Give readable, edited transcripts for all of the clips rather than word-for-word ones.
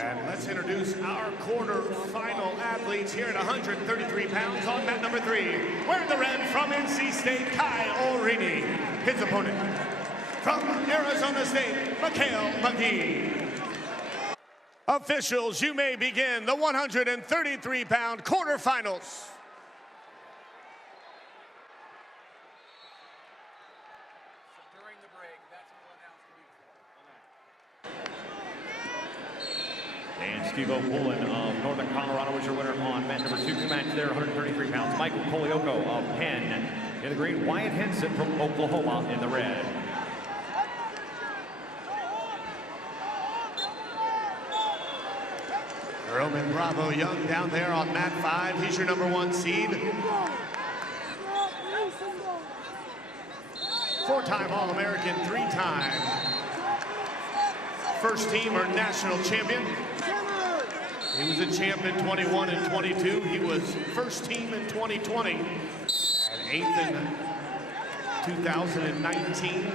And let's introduce our quarter-final athletes here at 133 pounds on mat number 3. Wearing the red from NC State, Kai Orini. His opponent from Arizona State, Mikhail McGee. Officials, you may begin the 133-pound quarterfinals. And Steve O'Pullen of Northern Colorado was your winner on mat number 2. Match there, 133 pounds. Michael Polioko of Penn in the green. Wyatt Henson from Oklahoma in the red. Roman Bravo Young down there on mat 5. He's your number 1 seed. 4-time All-American, 3-time first team or national champion. He was a champ in 21 and 22. He was first team in 2020 and 8th in 2019.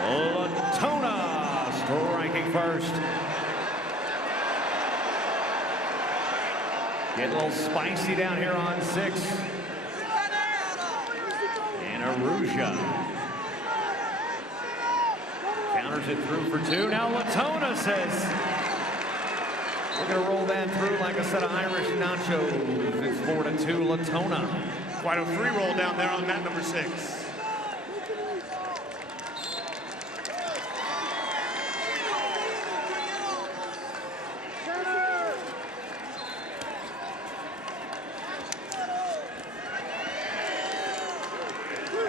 Latona striking first. Getting a little spicy down here on 6. And Arujah counters it through for 2. Now Latona says, we're going to roll that through like a set of Irish nachos. It's 4-2 Latona. Quite a free roll down there on mat number 6.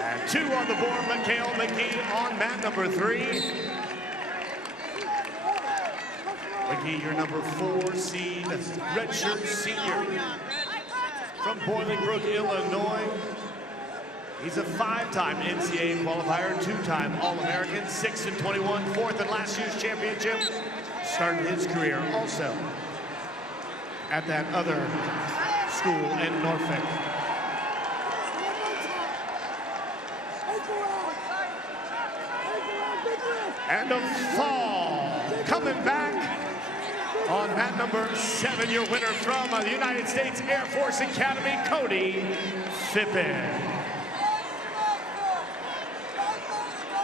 And 2 on the board, Mikhail McGee on mat number 3. McGee, your number 4 seed, redshirt senior from Bolingbrook, Illinois. He's a 5-time NCAA qualifier, 2-time All-American, 6 and 21, 4th in last year's championship. Started his career also at that other school in Norfolk. And a fall coming back on mat number 7, your winner from the United States Air Force Academy, Cody Phippen.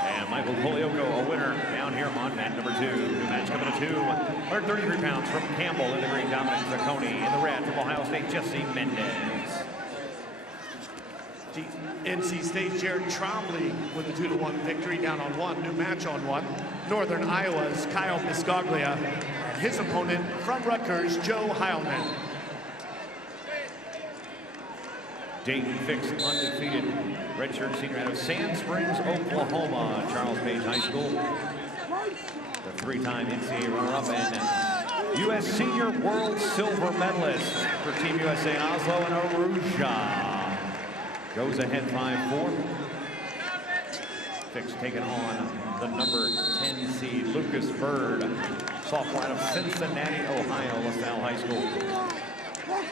And Michael Polioko, a winner down here on mat number 2. New match coming to 2. 133 pounds from Campbell in the green, Dominic Zacconi in the red from Ohio State, Jesse Mendez. NC State, Jared Trombley with a 2-1 victory down on 1. New match on 1. Northern Iowa's Kyle Piscaglia. And his opponent from Rutgers, Joe Heilman. Dayton Fix, undefeated redshirt senior out of Sand Springs, Oklahoma, Charles Page High School. The 3-time NCAA runner-up and U.S. Senior World Silver Medalist for Team USA in Oslo, and Arujah goes ahead 5-4. Fix taking on the number 10 seed, Lucas Bird, sophomore out of Cincinnati, Ohio, LaSalle High School.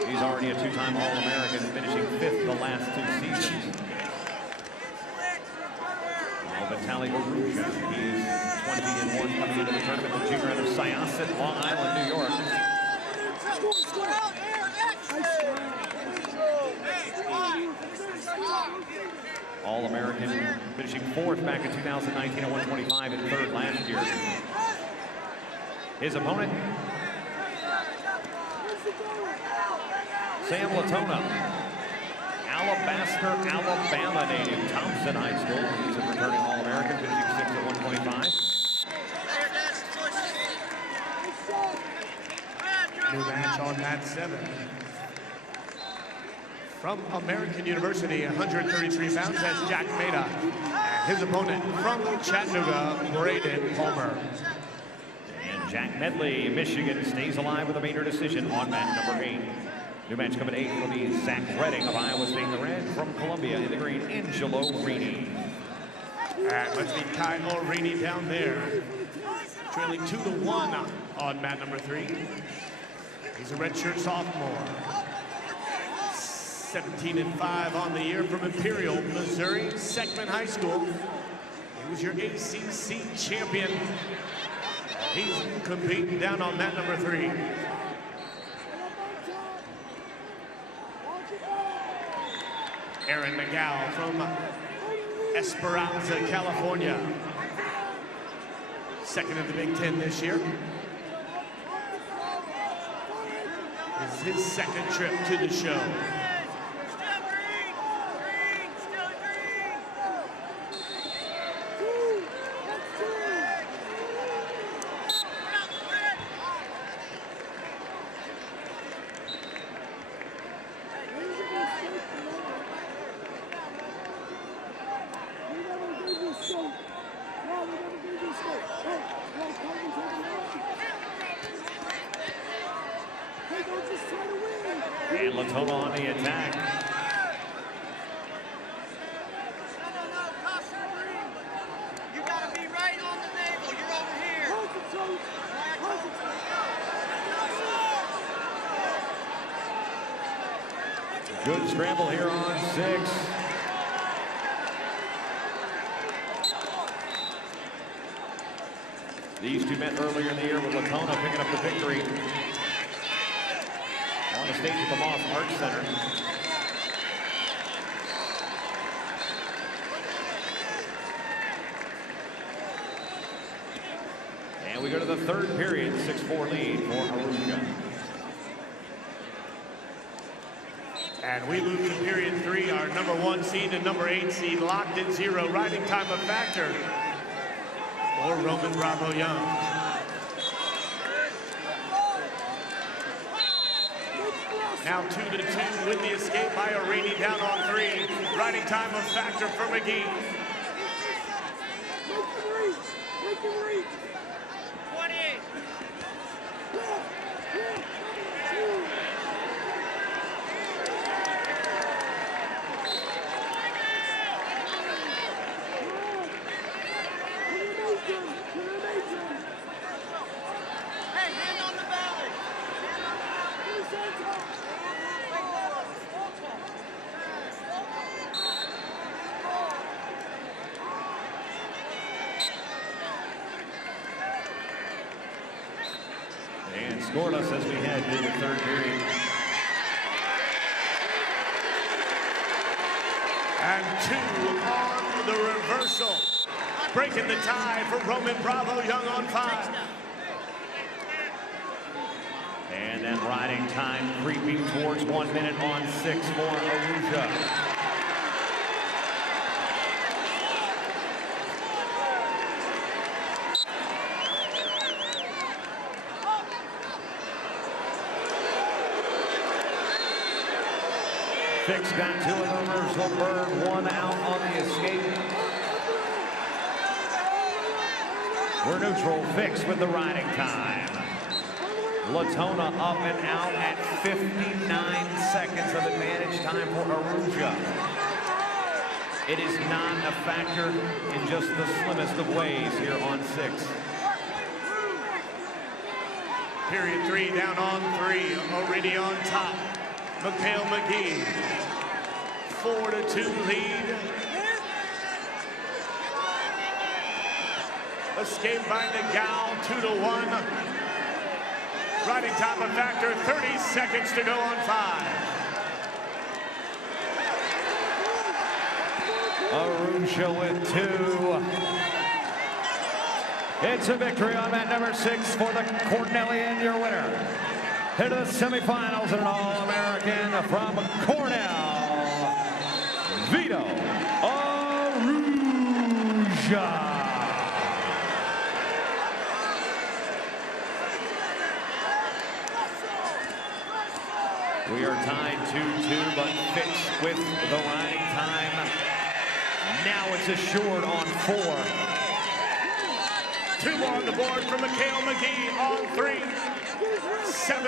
He's already a 2-time All-American, finishing 5th the last 2 seasons. Now Vitaly Arujah, he's 20-1 coming into the tournament, the junior out of Syosset, Long Island, New York. All-American, finishing 4th back in 2019 at 125 and 3rd last year. His opponent, Sam Latona, Alabaster, Alabama native, Thompson High School. He's a returning All-American, finishing 6th at 125. New match on mat 7. From American University, 133 pounds, that's Jack Maida. And his opponent from Chattanooga, Braden Palmer. And Jack Medley, Michigan, stays alive with a major decision on mat number 8. New match coming at 8 will be Zach Redding of Iowa State in the red, from Columbia in the green, Angelo Rini. And let's meet Kai Orini down there, trailing 2-1 on mat number 3. He's a redshirt sophomore. 17-5 on the year from Imperial, Missouri, Seckman High School. He was your ACC champion. He's competing down on mat number 3. Aaron McGow from Esperanza, California. Second in the Big Ten this year. This is his second trip to the show. And Latona on the attack. You gotta be right on the navel. You're over here. Good scramble here on 6. These two met earlier in the year with Latona picking up the victory on the stage at the Moss Arts Center. And we go to the third period, 6-4 lead for Arusha. And we move to period 3, our number 1 seed and number 8 seed locked at 0. Riding time of factor for Roman Bravo Young. Now 2-2 with the escape by O'Reilly down on 3. Riding time of factor for McGee. 28. Hey, hand on the belly. And scoreless as we head into the third period. And 2 on the reversal. Breaking the tie for Roman Bravo Young on 5. And then riding time creeping towards 1 minute on 6 for Arusha. Fix got 2 in the reversal, Bird 1 out on the escape. We're neutral, Fix with the riding time. Latona up and out at 59 seconds of advantage time for Arusha. It is not a factor in just the slimmest of ways here on 6. Period 3 down on 3. Already on top. Mikhail McGee. 4-2 lead. Escape by Nagao, 2-1. Riding time of factor, 30 seconds to go on 5. Arusha with 2. It's a victory on mat number 6 for the Cornellian, your winner. Into the semifinals and an All-American from Cornell, Vito Arusha. We are tied 2-2, but Fix with the riding time. Now it's assured on 4. 2 more on the board for Mikhail McGee on 3. 7-2.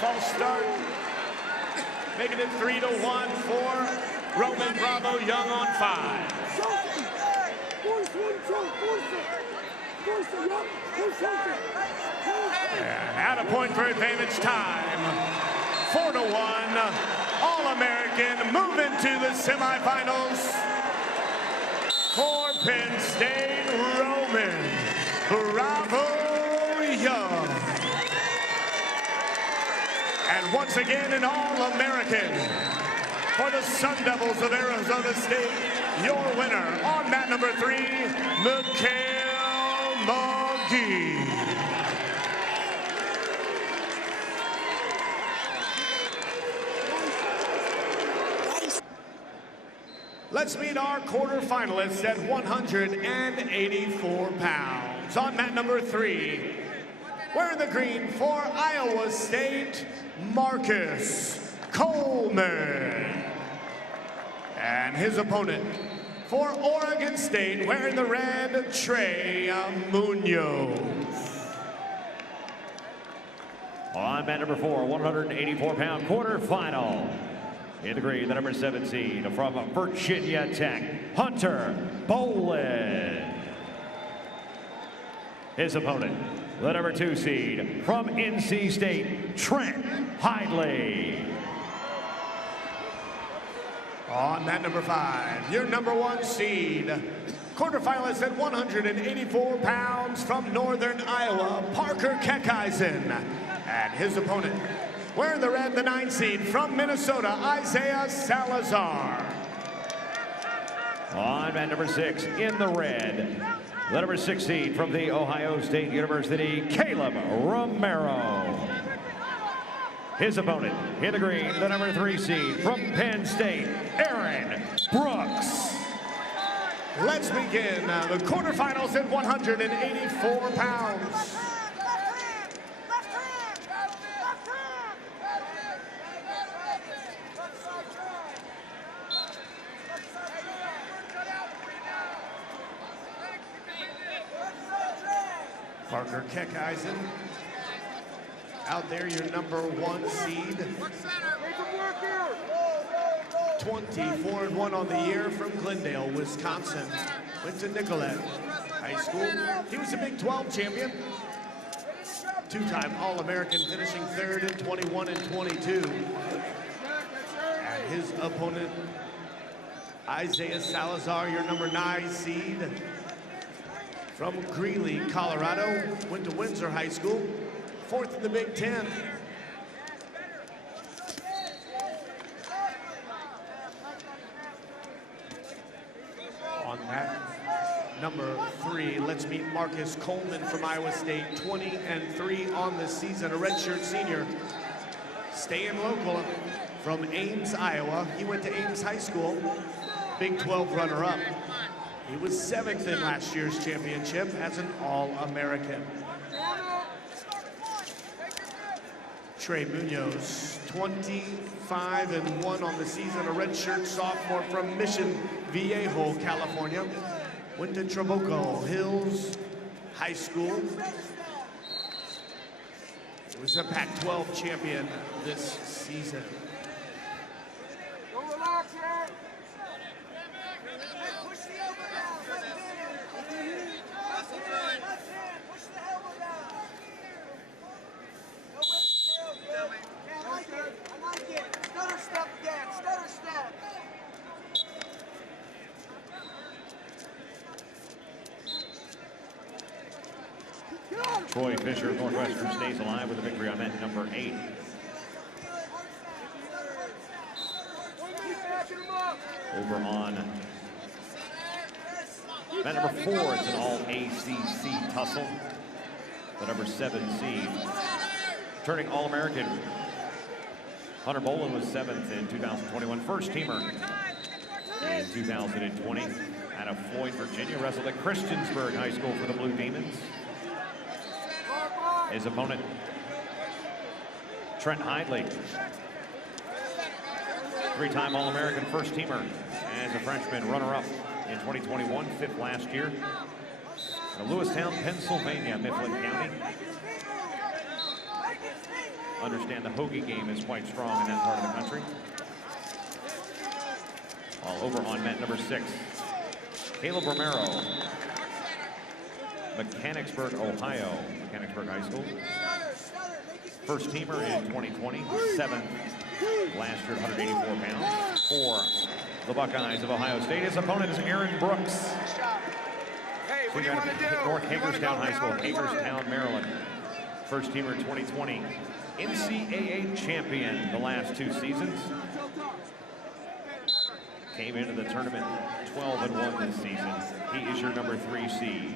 False start. Making it 3-1 for Roman Bravo Young on 5. Hey, And at a point for advantage time, 4-1, All-American moving to the semifinals for Penn State, Roman Bravo Young. And once again, an All-American for the Sun Devils of Arizona State, your winner on mat number 3, Mikhail McGee. Let's meet our quarterfinalists at 184 pounds. On mat number 3, wearing the green for Iowa State, Marcus Coleman. And his opponent for Oregon State, wearing the red, Trey Munoz. On mat number 4, 184-pound quarterfinal. In the green, the number 7 seed from Virginia Tech, Hunter Boland. His opponent, the number 2 seed from NC State, Trent Hidley. On mat number 5, your number 1 seed, quarterfinalist at 184 pounds from Northern Iowa, Parker Keckeisen. And his opponent, wearing the red, the 9 seed from Minnesota, Isaiah Salazar. On mat number 6, in the red, the number 6 seed from the Ohio State University, Caleb Romero. His opponent, in the green, the number 3 seed from Penn State, Aaron Brooks. Let's begin the quarterfinals at 184 pounds. Parker Keckeisen, out there, your number 1 seed. 24-1 on the year from Glendale, Wisconsin. Went to Nicollet High School. He was a Big 12 champion. 2-time All-American, finishing 3rd in 21 and 22. And his opponent, Isaiah Salazar, your number 9 seed. From Greeley, Colorado, went to Windsor High School, 4th in the Big 10. On that number 3, let's meet Marcus Coleman from Iowa State, 20-3 on the season, a redshirt senior. Staying local from Ames, Iowa. He went to Ames High School, Big 12 runner-up. He was 7th in last year's championship as an All-American. Trey Munoz, 25-1 on the season, a redshirt sophomore from Mission Viejo, California. Went to Trabuco Hills High School. He was a Pac-12 champion this season. Troy Fisher, Northwestern, stays alive with a victory on mat number 8. Over on mat number 4, it's an all-ACC tussle. The number 7 seed, turning All-American. Hunter Boland was 7th in 2021, first teamer in 2020. Out of Floyd, Virginia, wrestled at Christiansburg High School for the Blue Demons. His opponent, Trent Hidley, 3-time All-American, first teamer as a freshman, runner-up in 2021, 5th last year. Lewistown, Pennsylvania, Mifflin County. Understand the hoagie game is quite strong in that part of the country. All over on mat number 6, Caleb Romero, Mechanicsburg, Ohio, Mechanicsburg High School. First teamer in 2020, 7th last year at 184 pounds. For the Buckeyes of Ohio State, his opponent is Aaron Brooks. Hey, what do you want to do? North Hagerstown High School, Hagerstown, Maryland. First teamer in 2020, NCAA champion the last 2 seasons. Came into the tournament 12-1 this season. He is your number 3 seed.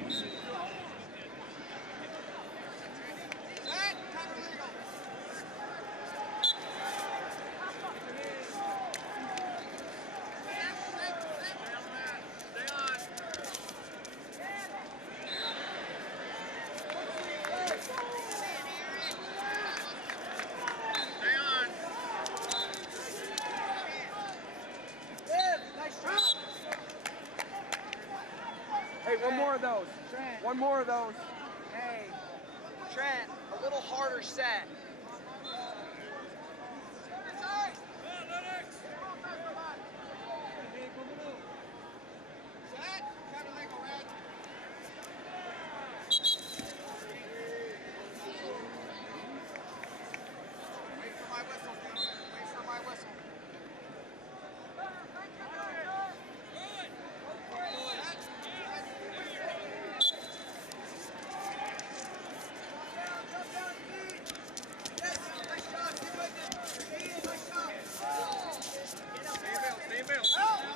One more of those. Trent. One more of those. Hey, Trent, a little harder set.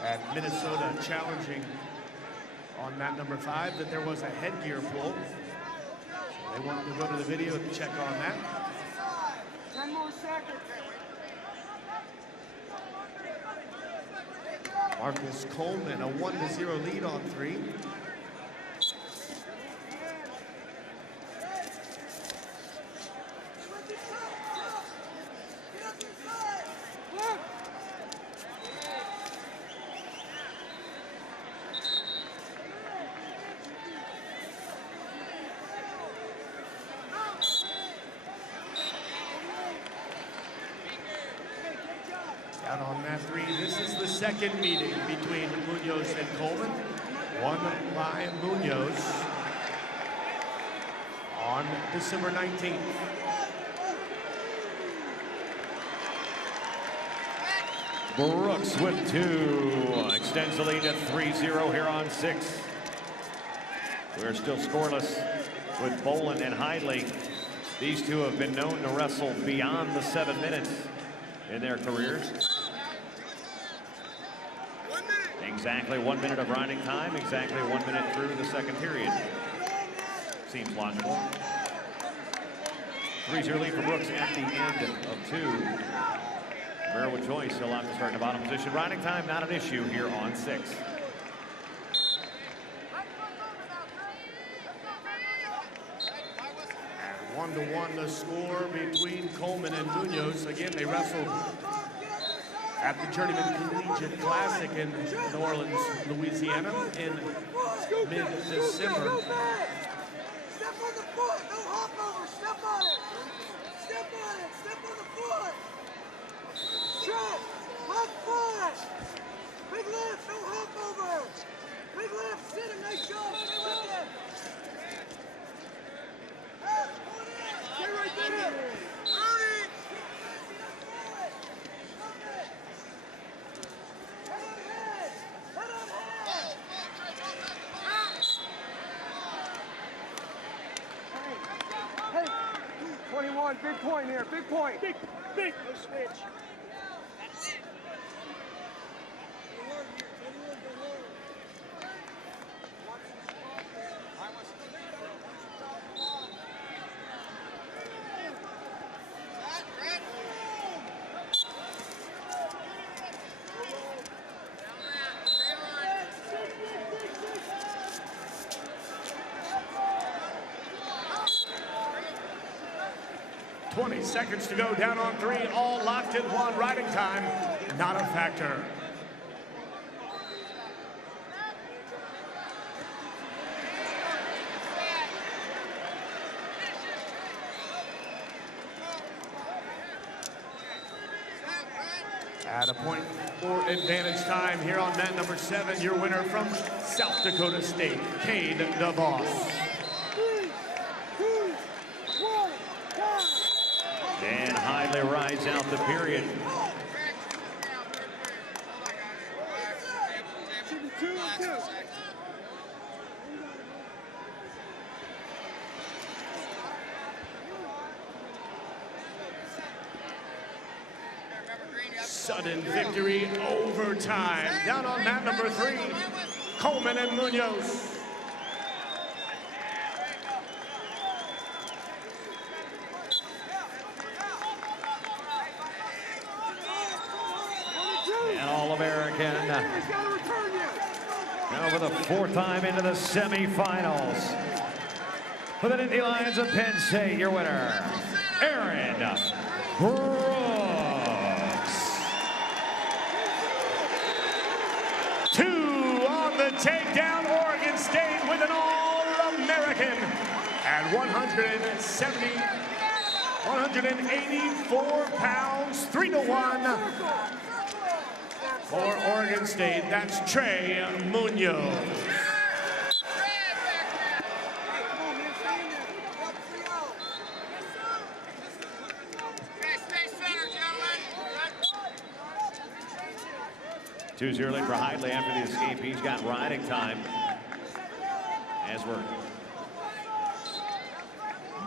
And Minnesota challenging on mat number 5 that there was a headgear pull. So they wanted to go to the video and check on that. 10 more seconds. Marcus Coleman, a 1-0 lead on 3. Out on mat 3, this is the second meeting between Munoz and Coleman. Won by Munoz on December 19th. Brooks with 2, extends the lead to 3-0 here on 6. We're still scoreless with Boland and Hidley. These two have been known to wrestle beyond the 7 minutes in their careers. Exactly 1 minute of grinding time, exactly 1 minute through the second period. Seems logical. 3-0 lead for Brooks at the end of 2. Merrill with Joyce still out to start in the bottom position. Grinding time not an issue here on 6. And 1-1 the score between Coleman and Munoz. Again, they wrestled at the Journeyman Collegiate Classic in New Orleans, Louisiana in mid-December. Step on the foot, no hop over, step on it. Step on it, step on the foot. Trent, hop foot. Big lift, no hop over. Big lift, sit him, nice job, stay with him. Stay right there. Rudy. 21, big point here, big point. Big. No switch. That's it. 20 seconds to go, down on 3, all locked in 1. Riding time, not a factor. At a point for advantage time here on mat number 7, your winner from South Dakota State, Cade DeVos. 3, 2, 1, time. plays out the period. Sudden victory, overtime. Down on mat number 3, Coleman and Munoz. An All-American. Now for the 4th time into the semifinals. For the Nittany Lions of Penn State, your winner, Aaron Brooks. 2 on the takedown, Oregon State with an All-American at 184 pounds, 3-1 for Oregon State. That's Trey Munoz. Too early for Hidley after the escape. He's got riding time as we're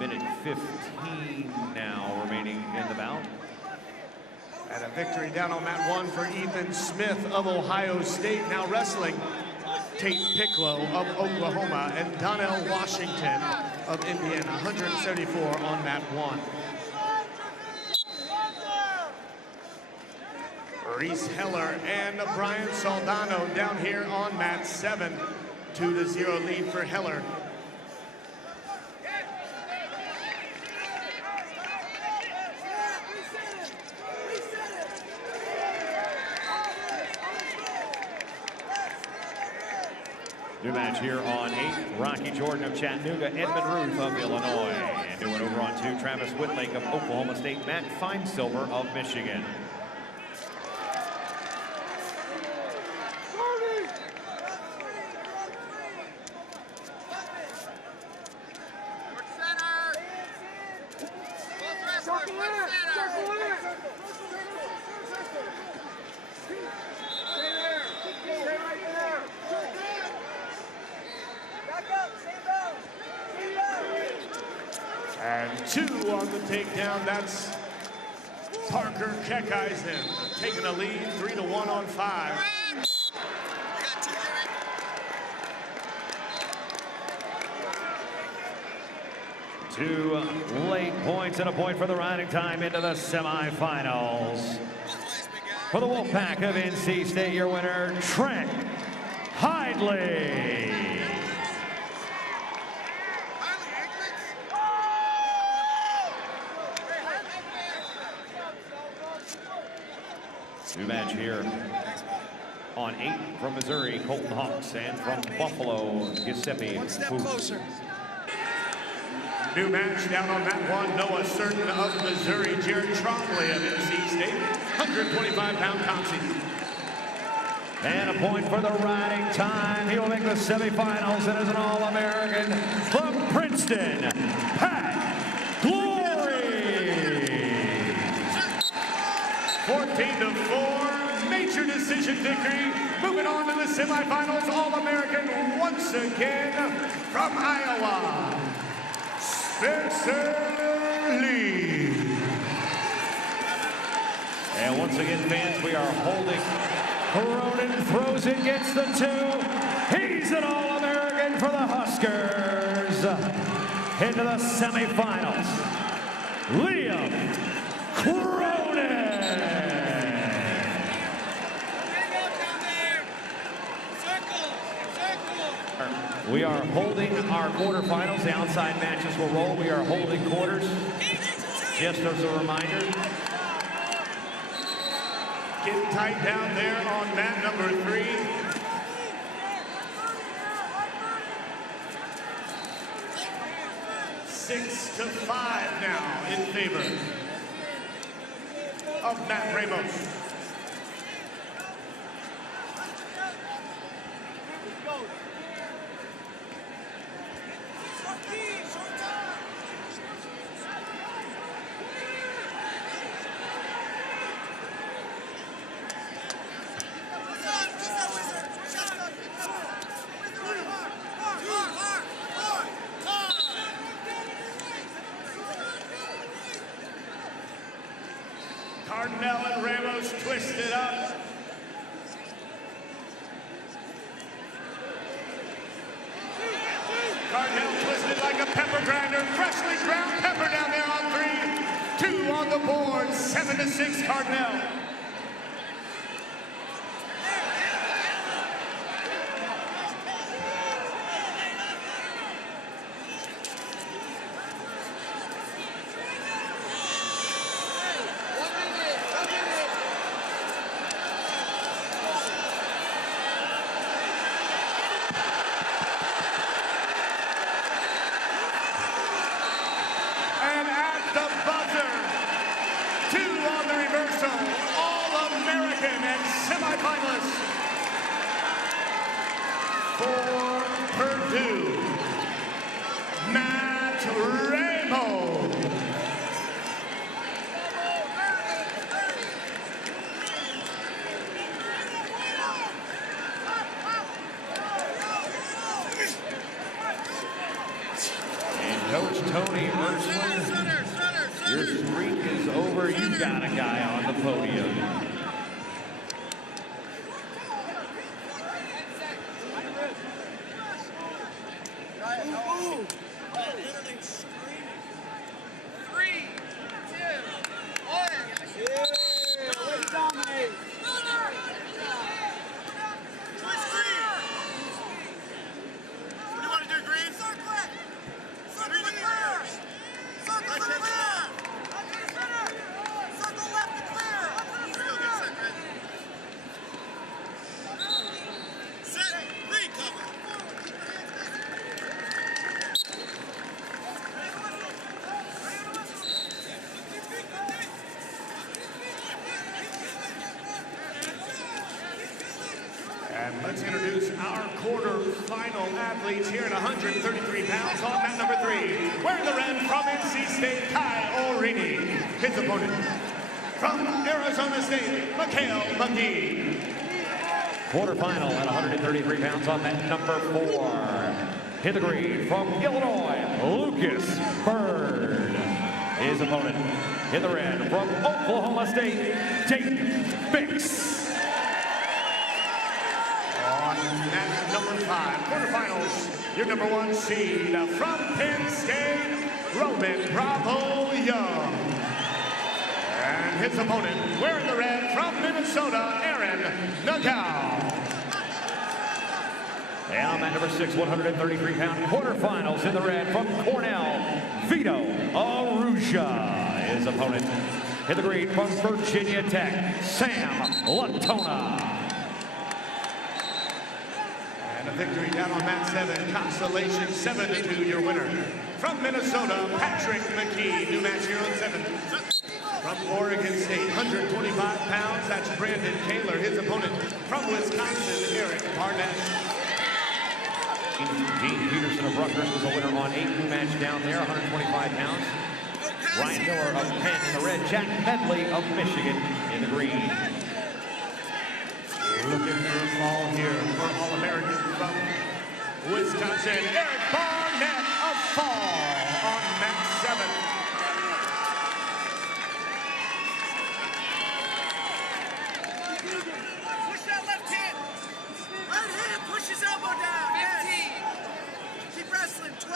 minute 15 now remaining in the bout. And a victory down on mat 1 for Ethan Smith of Ohio State. Now wrestling Tate Picklo of Oklahoma and Donnell Washington of Indiana. 174 on mat 1. Reese Heller and Brian Soldano down here on mat 7. 2-0 lead for Heller. New match here on 8. Rocky Jordan of Chattanooga, Edmund Ruth of Illinois. And new one over on 2, Travis Whitlake of Oklahoma State, Matt Feinsilver of Michigan. And 2 on the takedown. That's Parker Keckeisen taking a lead, 3-1 on 5. Two late points and a point for the riding time into the semifinals. For the Wolfpack of NC State, your winner, Trent Hidley. New match here on 8 from Missouri, Colton Hawks, and from Buffalo, Giuseppe. One step closer. New match down on mat 1, Noah Certain of Missouri, Jared Trombley of NC State, 125-pound Compsy. And a point for the riding time. He will make the semifinals and is an All-American from Princeton, Pat Glory. 14-4, major decision victory. Moving on to the semifinals, All-American once again from Iowa, Spencer Lee. And once again, fans, we are holding. Cronin throws it, gets the 2. He's an All-American for the Huskers. Into the semifinals, Liam Cronin. We are holding our quarterfinals. The outside matches will roll. We are holding quarters. Just as a reminder. Getting tight down there on mat number 3. Six to 5 now in favor of Matt Ramos. Cardinal and Ramos twisted up. Cardinal twisted like a pepper grinder. Freshly ground pepper down there on 3. 2 on the board. 7-6 Cardinal. For Purdue, Matt Ramos. And Coach Tony Ursuline, your streak is over. You got a guy on the podium. And let's introduce our quarter-final athletes here at 133 pounds on mat number 3. Wearing the red from NC State, Kai Orini. His opponent from Arizona State, Mikhail McGee. Quarterfinal at 133 pounds on mat number 4. Hit the green from Illinois, Lucas Bird. His opponent in the red from Oklahoma State, Dayton Fix. On mat number 5, quarterfinals, your number 1 seed from Penn State, Roman Bravo Young. And his opponent, wearing the red from Minnesota, Aaron Nagao. And on mat number 6, 133-pound quarterfinals in the red from Cornell, Vito Arusha. His opponent in the green from Virginia Tech, Sam Latona. And a victory down on mat 7, Constellation 7-2, your winner. From Minnesota, Patrick McKee, new match here on 7. From Oregon State, 125 pounds, that's Brandon Kaler. His opponent from Wisconsin, Eric Barnett. Dean Peterson of Rutgers was a winner on 8, new match down there, 125 pounds. Ryan Miller of Penn in the red, Jack Medley of Michigan in the green. Looking for a fall here for All-American from Wisconsin, Eric Barnett of fall on mat 7. Push that left hand. Right hand, push his elbow down. 15. Yes. Keep wrestling. 12.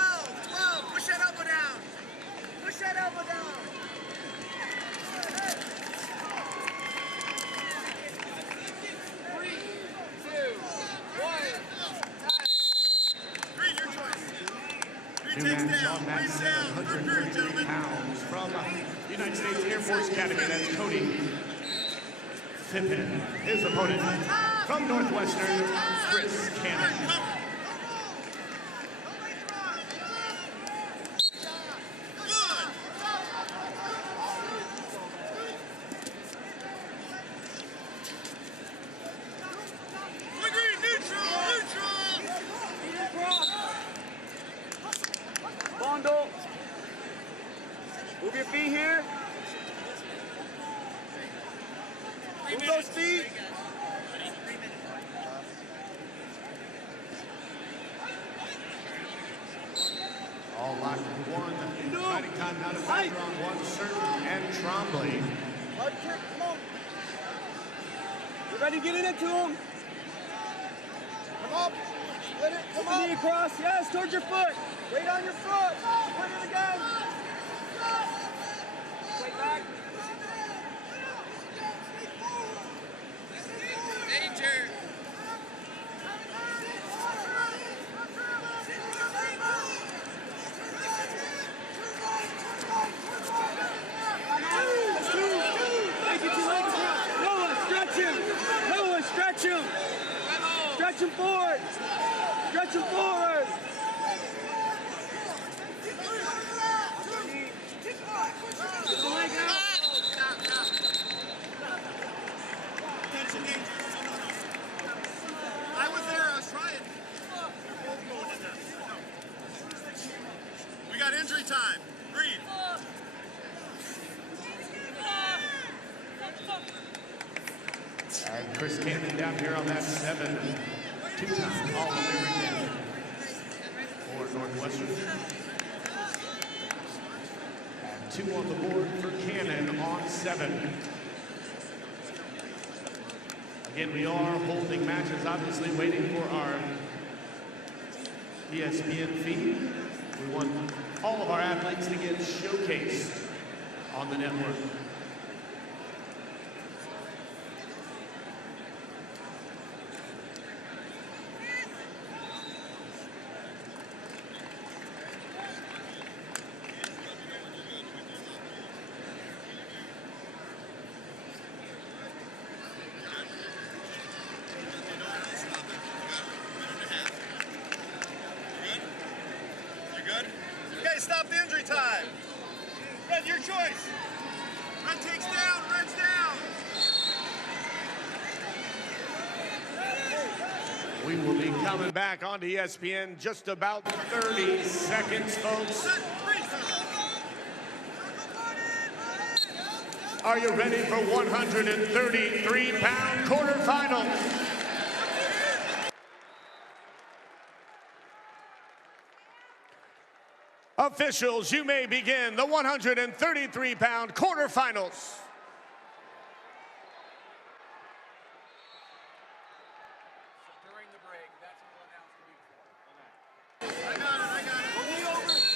Push that elbow down. Push that elbow down. New match on mat 7, 130 pounds from the United States Air Force Academy, that's Cody Pippin. His opponent from Northwestern, Chris Cannon. Bondo. Move your feet here. Move those feet. All locked in one. Fighting time out of factor on one, Certain and Trombley. Hard kick, You ready to get it into him? Come up. Split it. Put the knee across. Yes, towards your foot. Weight on your foot. Split it again. Right back. Danger. Stretch him. Stretch him forward. Stretch him forward. Get the leg out. I was there. I was trying. We got injury time. Breathe. And Chris Cannon down here on that 7, two-time All-American for Northwestern. And 2 on the board for Cannon on 7. Again, we are holding matches, obviously waiting for our ESPN feed. We want all of our athletes to get showcased on the network. Okay, stop the injury time. Red, your choice. Red takes down, red's down. We will be coming back onto ESPN just about 30 seconds, folks. Are you ready for 133-pound quarterfinals? Officials, you may begin the 133-pound quarterfinals. During the break, that's what we'll announce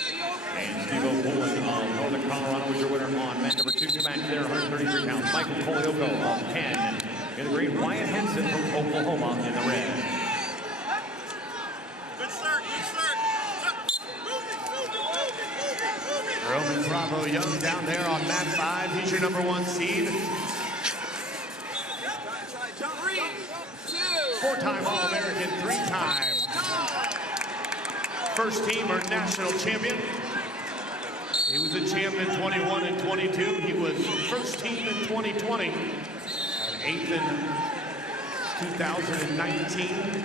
to you. And Steve O'Pullen of Northern Colorado is your winner on mat number 2. New match there, 133 pounds. Michael Kolioko of 10 in the green. Wyatt Henson from Oklahoma in the red. Good start, good start. Roman Bravo Young down there on mat 5. He's your number 1 seed. 4-time All-American, 3-time first team or national champion. He was a champ in 21 and 22. He was first team in 2020 and 8th in 2019.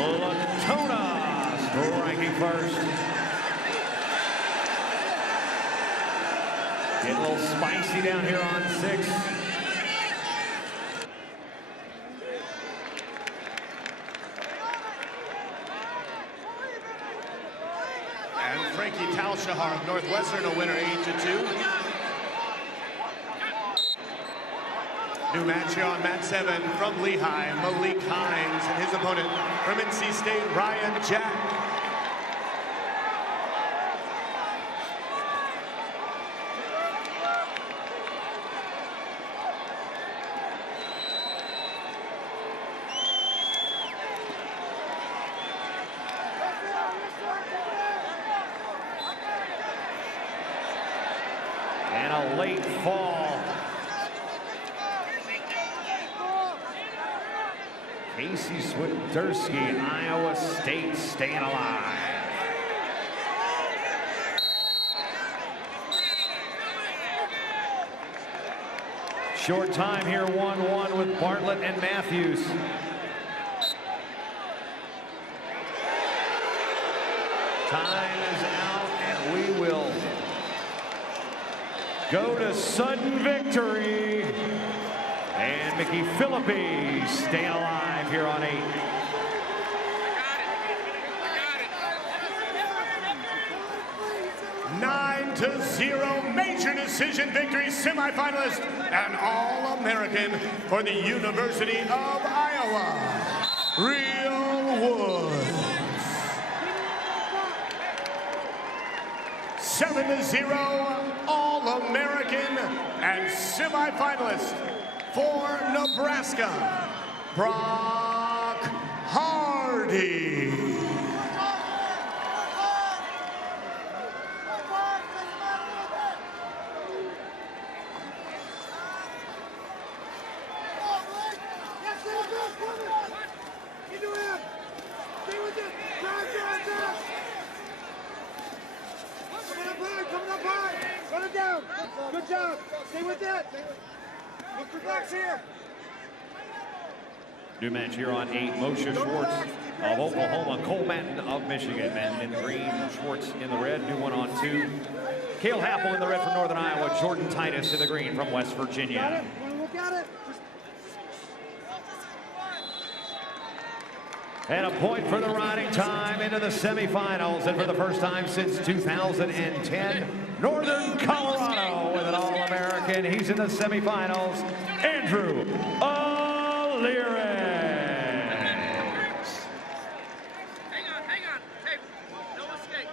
Latona striking first. Getting a little spicy down here on 6. And Frankie Talshahar of Northwestern, a winner 8-2. New match here on mat 7 from Lehigh, Malik Hines, and his opponent from NC State, Ryan Jack. And a late fall. Casey Swiderski, Iowa State, staying alive. Short time here, 1-1 with Bartlett and Matthews. Time is out, and we will go to sudden victory. And Mickey Philippi staying alive here on 8. 9-0 major decision victory, semifinalist and All-American for the University of Iowa, Real Woods. 7-0 All-American and semifinalist for Nebraska, Brock Hardy. Good job. Stay with that. Look for backs here. New match here on 8. Moshe Schwartz of Oklahoma, Cole Matten of Michigan. Matten in green, Schwartz in the red. New one on 2. Cale Happel in the red from Northern Iowa. Jordan Titus in the green from West Virginia. Look at it. And a point for the riding time into the semifinals. And for the first time since 2010, Northern Colorado with an All-American. He's in the semifinals, Andrew O'Leary. Hang on. Hey, no escape.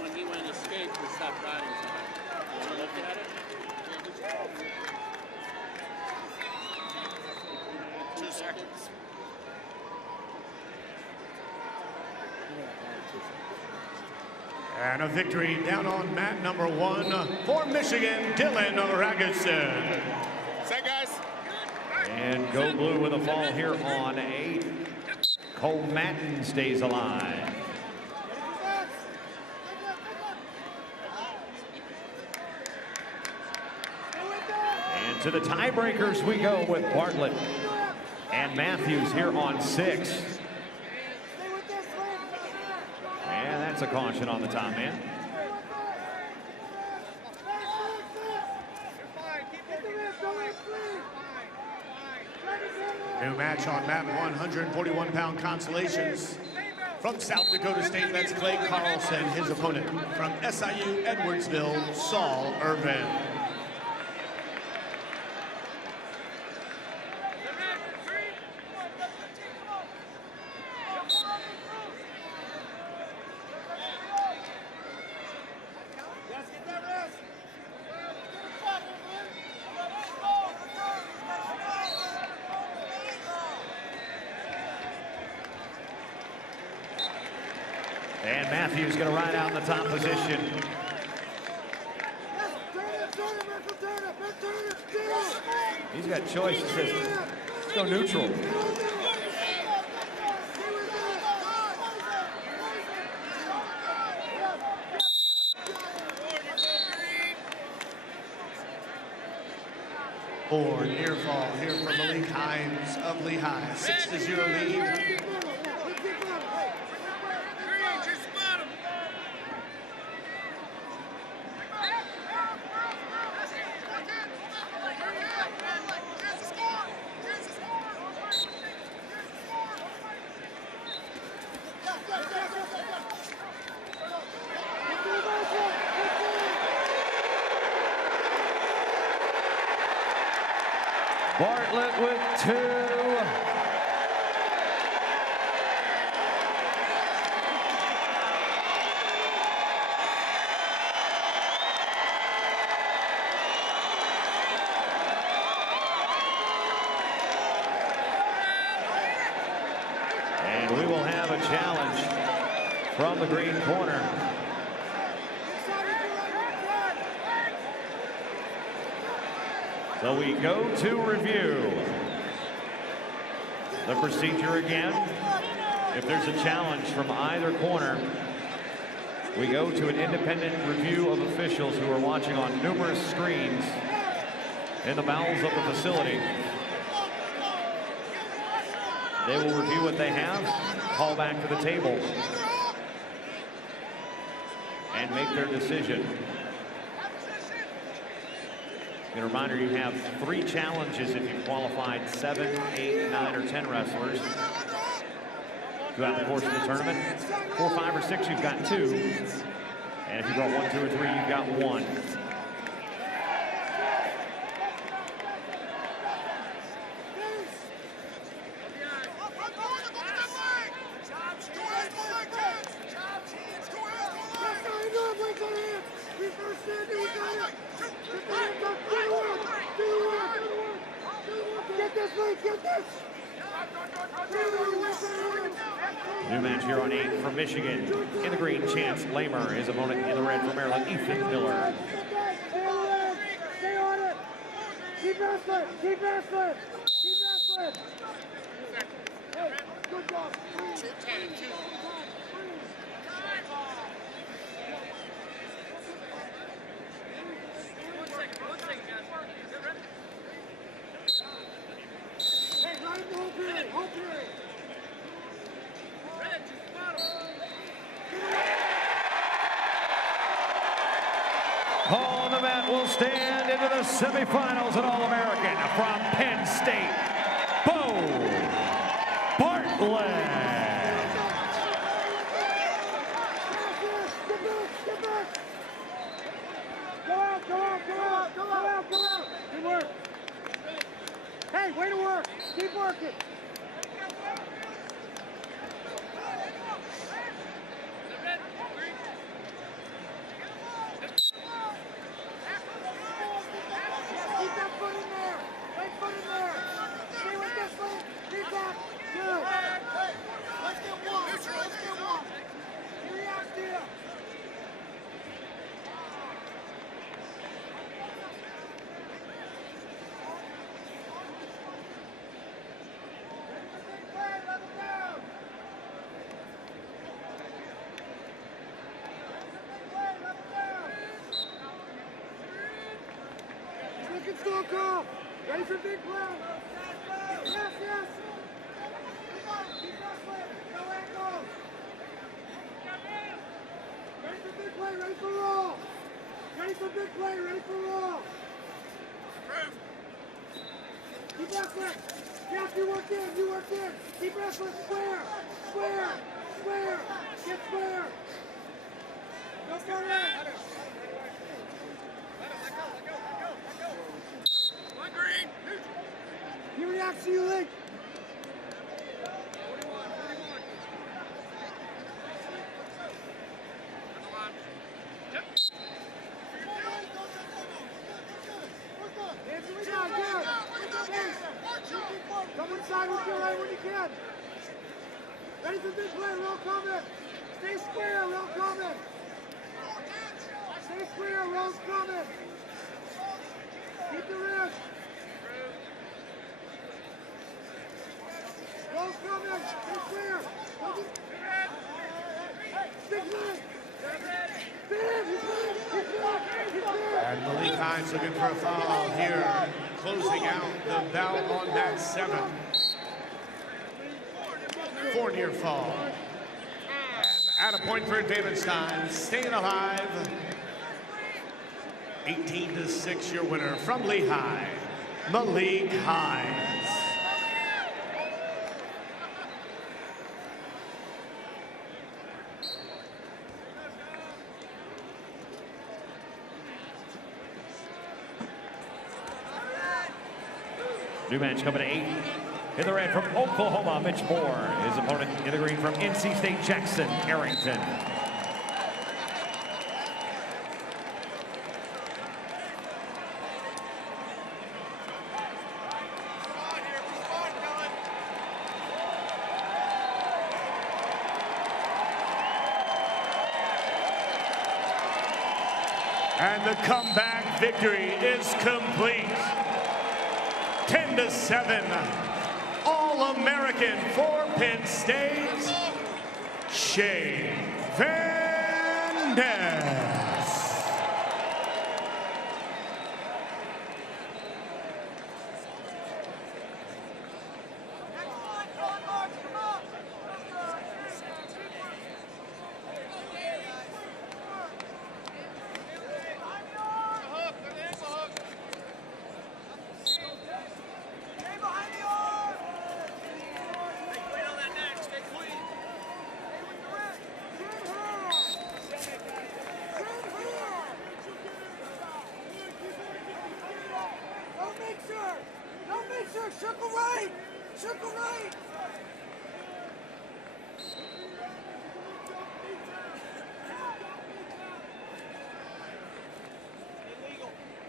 When he went escape, we stopped riding. You want to look at it? 2 seconds. And a victory down on mat number 1 for Michigan, Dylan Ragusin. Set, guys. And go blue with a fall here on 8. Cole Matten stays alive. And to the tiebreakers we go with Bartlett and Matthews here on 6. And that's a caution on the top man. New match on mat 141-pound consolations. From South Dakota State, that's Clay Carlson, his opponent. From SIU Edwardsville, Saul Irvin. And Matthews going to ride out in the top position. He's got choice. He says, let's go neutral. Or near fall here from Malik Hines of Lehigh. 6-0 lead. Bartlett with 2. And we will have a challenge from the green corner. So we go to review the procedure again. If there's a challenge from either corner, we go to an independent review of officials who are watching on numerous screens in the bowels of the facility. They will review what they have, call back to the table, and make their decision. And a reminder, you have 3 challenges if you've qualified 7, 8, 9, or 10 wrestlers throughout the course of the tournament. 4, 5, or 6, you've got 2. And if you brought 1, 2, or 3, you've got 1. New match here on 8 from Michigan. In the green, Chance Lamer. His opponent in the red from Maryland, Ethan Miller. Stay on it. Keep wrestling. Keep wrestling. Keep wrestling. Hey, good job. Hey, run the whole period. Whole period. On the mat will stand into the semifinals at All-American from Penn State, Bo Bartlett. Go out. Good work. Hey, way to work. Keep working. Keep that foot in there. Right foot in there. Stay with this foot. Keep that. Good. Let's get one. He reacts to you. Stone call. Ready for big play. Yes. Keep wrestling. No angles. Ready for big play. Ready for roll. Ready for big play. Ready for roll. Keep wrestling. Yes, you work in. Keep wrestling. Square. Get square. No further. He reacts to you, Link. Come inside with your right when you can. Ready for big play, roll coming. Stay square, roll coming. Stay square, roll's coming. Keep the wrist. Roll's coming. Stay clear. Big play. And Malik Hines looking for a foul here, closing out the bout on that 7. 4 near fall. And at a point for Davidstein, staying alive. 18-6, your winner from Lehigh, Malik Hines. New match coming to 8. In the red from Oklahoma, Mitch Moore. His opponent in the green from NC State, Jackson Arrington. And the comeback victory is complete. 10-7, All-American for Penn State, Shane Van Ness. mixer! No mixer! Circle right! Circle right!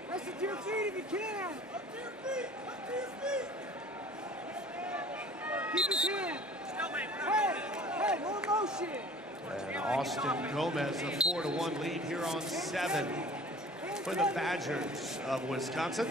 Press it to your feet if you can! Up to your feet! Up to your feet! Keep his hand! Hey, more motion! And Austin Gomez, a 4-1 lead here on 7 for the Badgers of Wisconsin.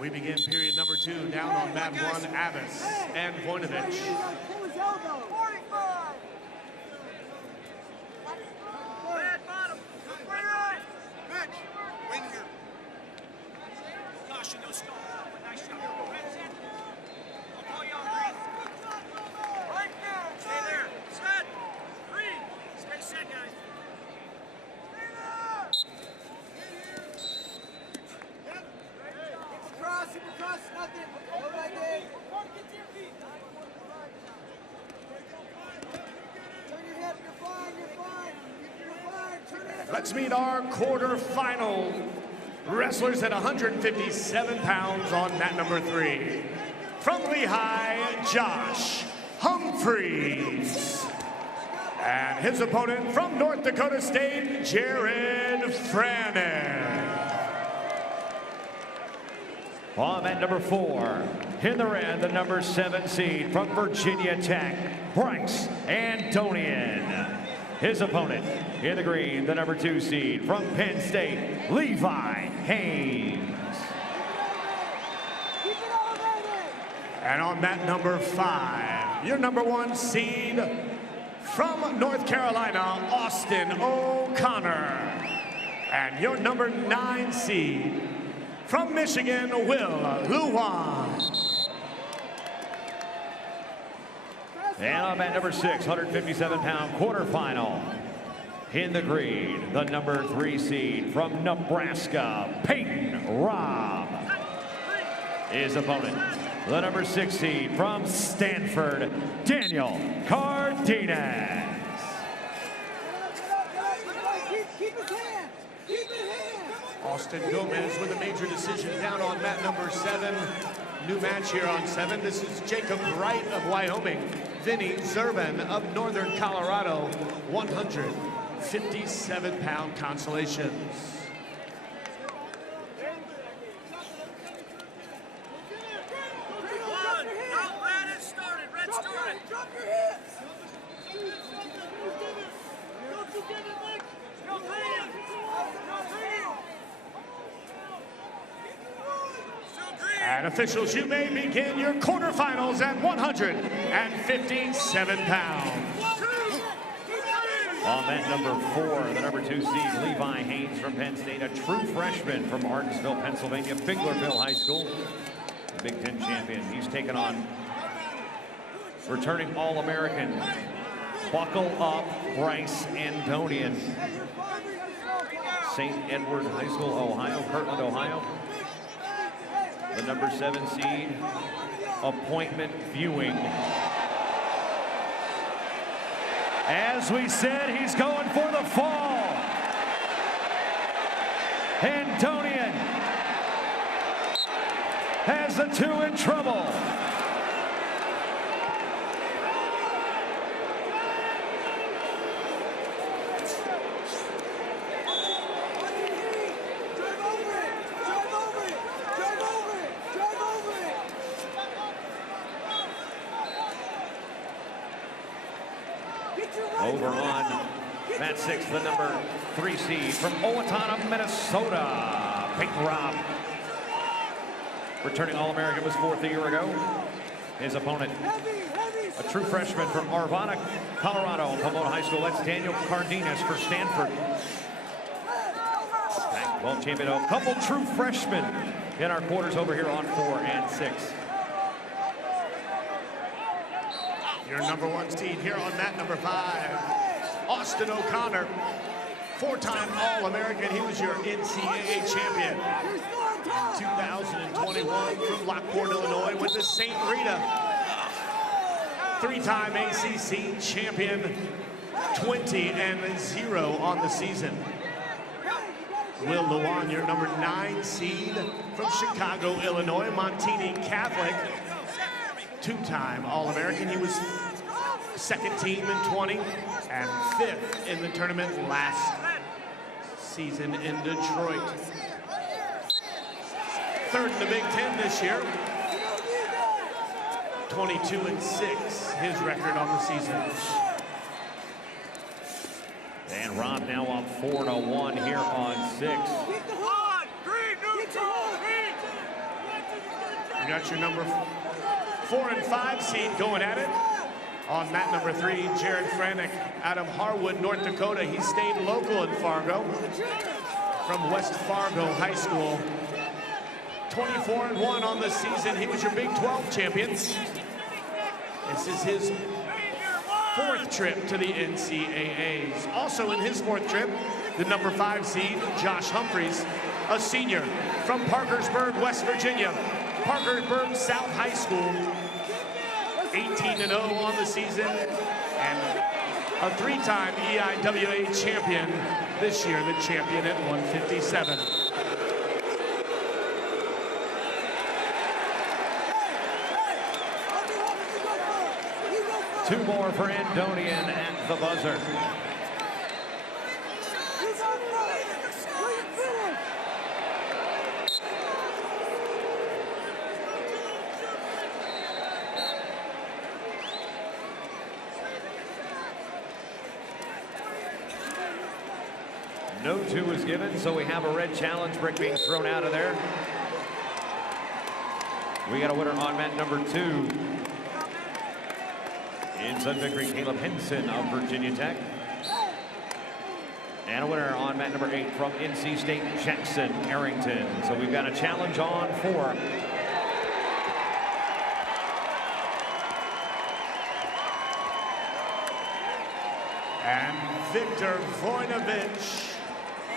We begin period number 2 down on mat 1, Abbas and Voinovich. Pull his elbow. 45. Bad bottom. Right. Mitch, win here. Caution, no stop. Nice shot. Red set. I'll call you on 3. Right there. Stay there. Set. 3. Stay set, guys. Keep across, nothing. Go right there. Turn your hip, you're fine, you're fine. You're fine, turn it. Let's meet our quarterfinal wrestlers at 157 pounds on mat number 3. From Lehigh, Josh Humphreys. And his opponent from North Dakota State, Jared Frannon. On mat number 4, in the red, the number 7 seed from Virginia Tech, Bryce Antonian. His opponent in the green, the number 2 seed from Penn State, Levi Haynes. And on mat number 5, your number 1 seed from North Carolina, Austin O'Connor. And your number 9 seed from Michigan, Will Luwan. And on mat number 6, 157-pound quarterfinal. In the green, the number 3 seed from Nebraska, Peyton Robb. His opponent, the number 6 seed from Stanford, Daniel Cardenas. Keep his hand. Keep his hand. Austin Gomez with a major decision down on mat number 7. New match here on 7. This is Jacob Wright of Wyoming, Vinny Zerban of Northern Colorado, 157-pound consolations. Drop your hips! And officials, you may begin your quarterfinals at 157 pounds. On mat number 4, the number 2 seed, Levi Haynes from Penn State, a true freshman from Martinsville, Pennsylvania, Figlerville High School, the Big Ten champion. He's taken on returning All-American, buckle up, Bryce Antonian, St. Edward High School, Ohio, Kirtland, Ohio. The number 7 seed, appointment viewing. As we said, he's going for the fall. Antonian has the 2 in trouble. Over on mat 6, the number 3 seed from Owatonna, Minnesota, Pink Rob. Returning All-American, was 4th a year ago. His opponent, a true freshman from Arvada, Colorado, Pomona High School. That's Daniel Cardenas for Stanford. Pac-12 champion, a couple true freshmen in our quarters over here on 4 and 6. Your number 1 seed here on mat number 5, Austin O'Connor, 4-time All-American. He was your NCAA champion in 2021 from Lockport, Illinois, went to St. Rita. 3-time ACC champion, 20-0 on the season. Will Luan, your number 9 seed from Chicago, Illinois, Montini Catholic, 2-time All-American. He was 2nd team in 20 and 5th in the tournament last season in Detroit. 3rd in the Big Ten this year. 22-6, his record on the season. And Rob now up 4-1 here on 6. You got your number 4 and 5 seed going at it. On mat number 3, Jared Franick out of Harwood, North Dakota. He stayed local in Fargo from West Fargo High School. 24-1 on the season. He was your Big 12 champion. This is his 4th trip to the NCAAs. Also in his 4th trip, the number 5 seed, Josh Humphreys, a senior from Parkersburg, West Virginia. Parkersburg South High School, 18-0 on the season, and a 3-time EIWA champion this year, the champion at 157. Two more for Antonian at the buzzer. No 2 is given, so we have a red challenge brick being thrown out of there. We got a winner on mat number 2. Inside victory, Caleb Henson of Virginia Tech. And a winner on mat number 8 from NC State, Jackson Arrington. So we've got a challenge on 4. And Victor Voinovich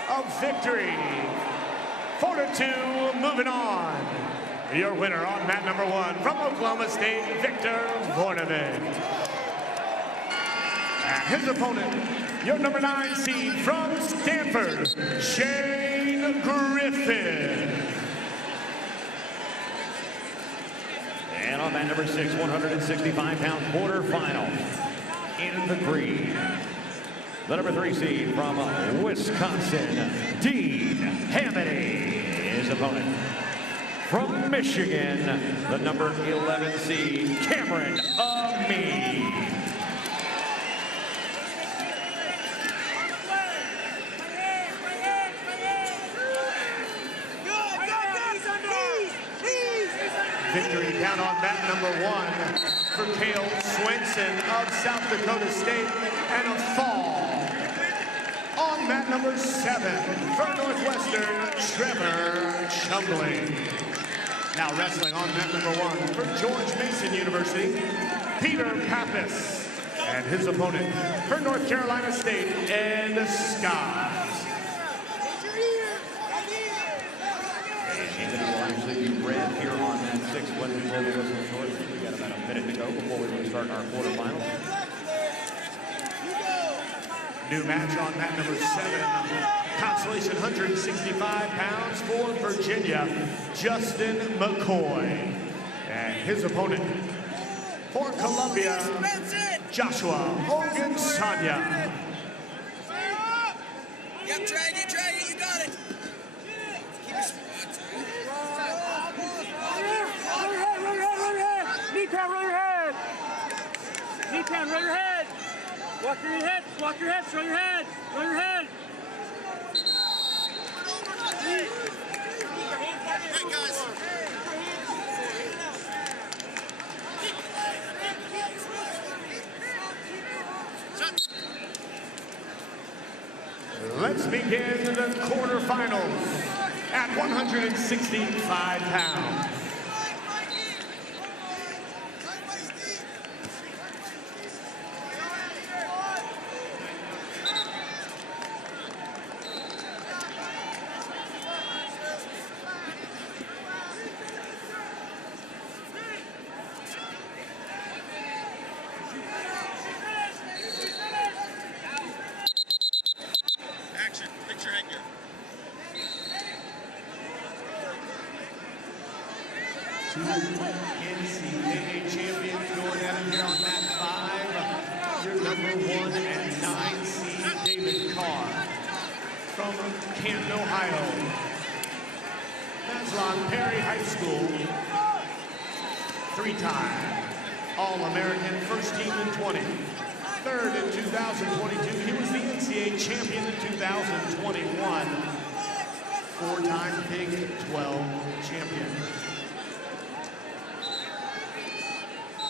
of Victory. 4-2, moving on. Your winner on mat number 1 from Oklahoma State, Victor Voinovich. And his opponent, your number 9 seed from Stanford, Shane Griffin. And on mat number 6, 165-pound quarterfinal. In the green, the number 3 seed from Wisconsin, Dean Hamity. His opponent from Michigan, the number 11 seed, Cameron Amee. Victory down on mat number 1 for Cale Swenson of South Dakota State, and a fall on mat number 7 for Northwestern, Trevor Chumley. Now wrestling on mat number 1 for George Mason University, Peter Pappas, and his opponent for North Carolina State, Ed Scott. Actually be red here on that 6 when we blow the whistle short. We got about a minute to go before we will start our quarterfinals. New match on mat number 7. Consolation 165 pounds for Virginia, Justin McCoy. And his opponent for Columbia, Joshua Ogunsanya. Yep, drag it, you got it. Keep your spot. Knee down, roll your head. Knee down, roll your head. Walk your head, roll your head, roll your head. Hey, guys. Let's begin the quarterfinals at 165 pounds. Action. Picture headgear. Two NCAA champions going at it here on mat 5. Your number 1 and 9 seed, David Carr from Canton, Ohio. Maslon Perry High School. 3-time All-American, first team in 20. Third in 2022. He was the NCAA champion in 2021. 4-time Big 12 champion.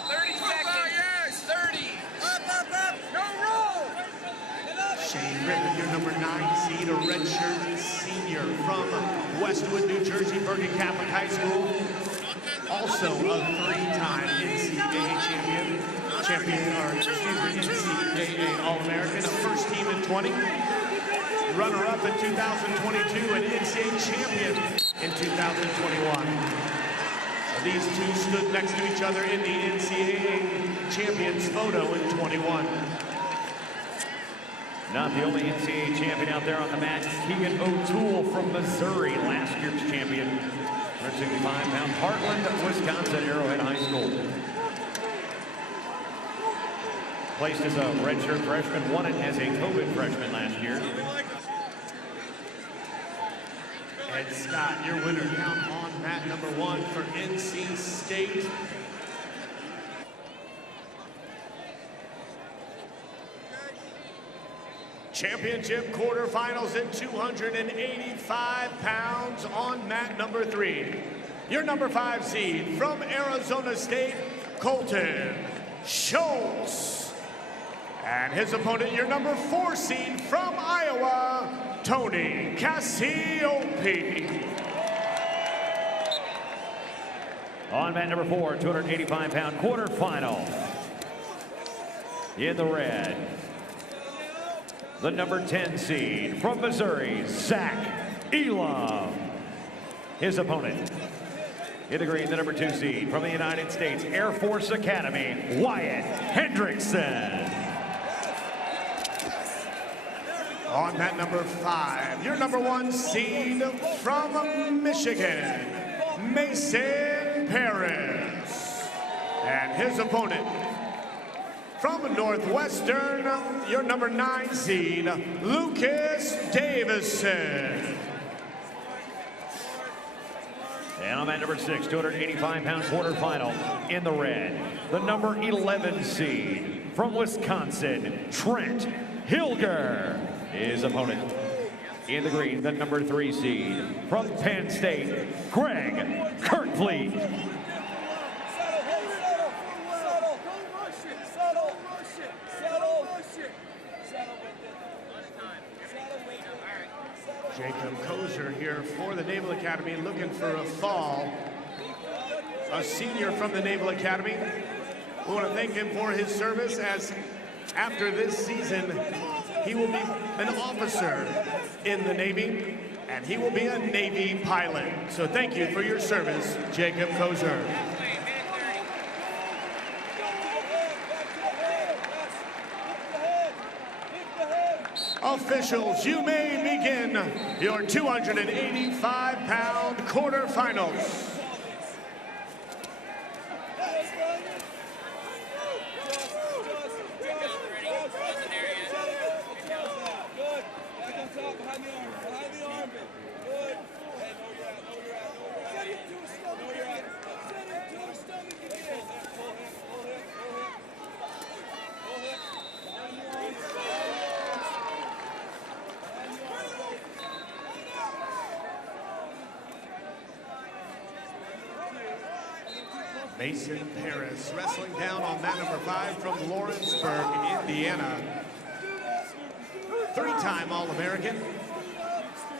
30 seconds. 30. Up. No roll. Shane Griffin, your number 9 seed, a redshirt senior from Westwood, New Jersey, Bergen Catholic High School. Also a 3-time NCAA NCAA All-American, a first team in 20. Runner-up in 2022 and NCAA champion in 2021. These two stood next to each other in the NCAA champions photo in 21. Not the only NCAA champion out there on the mat, Keegan O'Toole from Missouri, last year's champion. 165-pound Heartland, Wisconsin, Arrowhead High School. Placed as a redshirt freshman, won it as a COVID freshman last year. Ed Scott, your winner, down on mat number 1 for NC State. Championship quarterfinals at 285 pounds on mat number 3. Your number 5 seed from Arizona State, Colton Schultz. And his opponent, your number 4 seed from Iowa, Tony Cassiope. On mat number 4, 285-pound quarterfinal. In the red, the number 10 seed from Missouri, Zach Elam. His opponent, in the green, the number 2 seed from the United States Air Force Academy, Wyatt Hendrickson. On mat number 5, your number 1 seed from Michigan, Mason Paris. And his opponent, from Northwestern, your number 9 seed, Lucas Davison. And on that number 6, 285-pound quarterfinal in the red, the number 11 seed from Wisconsin, Trent Hilger. His opponent in the green, the number 3 seed from Penn State, Greg Kirkfleet. Jacob Kozer here for the Naval Academy, looking for a fall. A senior from the Naval Academy. We want to thank him for his service, as after this season, he will be an officer in the Navy, and he will be a Navy pilot. So thank you for your service, Jacob Kozer. Officials, you may begin your 285-pound quarterfinals. Mason Paris wrestling down on mat number 5 from Lawrenceburg, Indiana. 3-time All-American.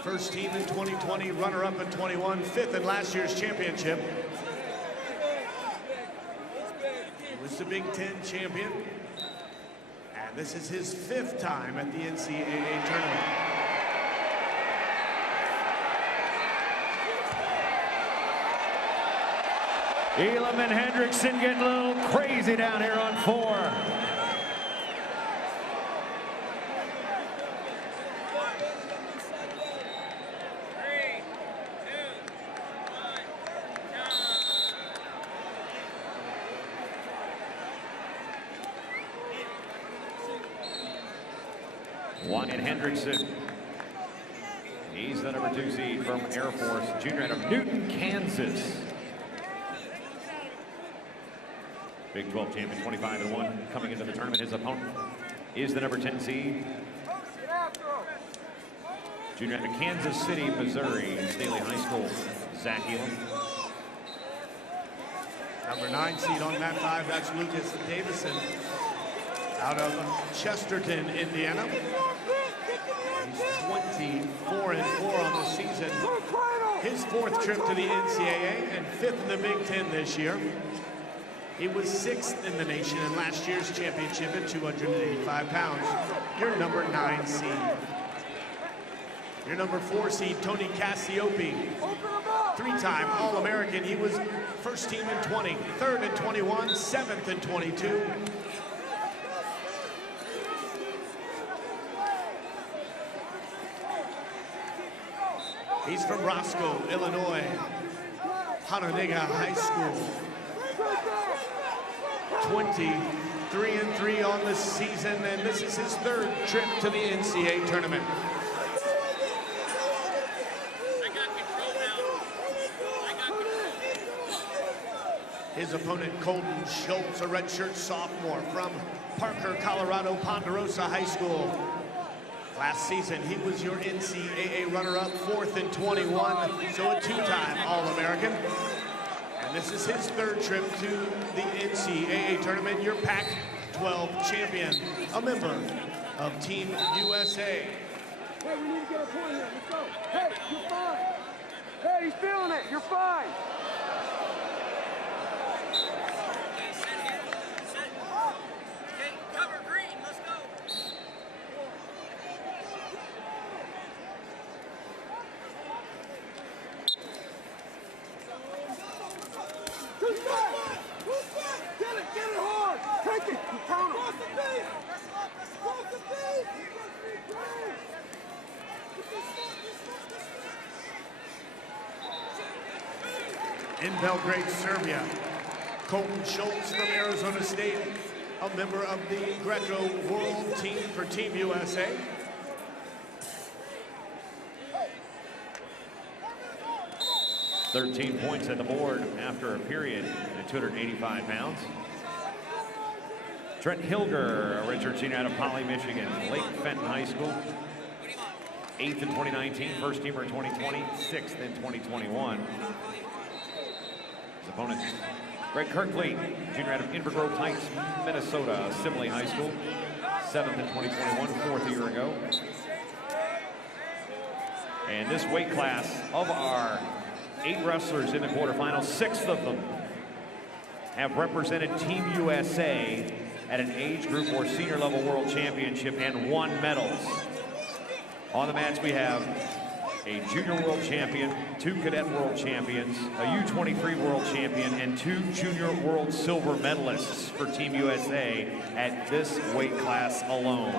First team in 2020, runner-up in 21, 5th in last year's championship. He was the Big Ten champion. And this is his 5th time at the NCAA tournament. Elam and Hendrickson getting a little crazy down here on 4. Wyatt Hendrickson. He's the number 2 seed from Air Force, junior out of Newton, Kansas. Big 12 champion, 25-1, coming into the tournament. His opponent is the number 10 seed, junior out of Kansas City, Missouri, Staley High School, Zach Elam. Number 9 seed on mat 5, that's Lucas Davison, out of Chesterton, Indiana. He's 24-4 on the season. His 4th trip to the NCAA and 5th in the Big Ten this year. He was 6th in the nation in last year's championship at 285 pounds. Your number 9 seed. Your number 4 seed, Tony Cassiope. 3-time All-American. He was 1st team in 20, 3rd in 21, 7th in 22. He's from Roscoe, Illinois. Hononegah High School. 23-3 on the season, and this is his 3rd trip to the NCAA tournament. His opponent, Colton Schultz, a redshirt sophomore from Parker, Colorado, Ponderosa High School. Last season, he was your NCAA runner-up, 4th in 21, so a 2-time All-American. And this is his 3rd trip to the NCAA tournament, your Pac-12 champion, a member of Team USA. Hey, we need to get a point here. Let's go. Hey, you're fine. Hey, he's feeling it. You're fine. Cover green. Let's go. Who's back? Get it hard. Take it. Counter. Cross the feet. Cross the feet. In Belgrade, Serbia, Colton Schultz from Arizona State, a member of the Greco World Team for Team USA. "13 points at the board after a period at 285 pounds. Trent Hilger, a redshirt senior out of Poly, Michigan, Lake Fenton High School. 8th in 2019, first teamer in 2020, 6th in 2021. His opponent, Greg Kirkfleet, junior out of Inver Grove Heights, Minnesota, Simley High School. 7th in 2021, 4th a year ago. And this weight class, of our 8 wrestlers in the quarterfinals, 6 of them have represented Team USA at an age group or senior level world championship and won medals. On the mats we have a junior world champion, 2 cadet world champions, a U23 world champion, and 2 junior world silver medalists for Team USA at this weight class alone.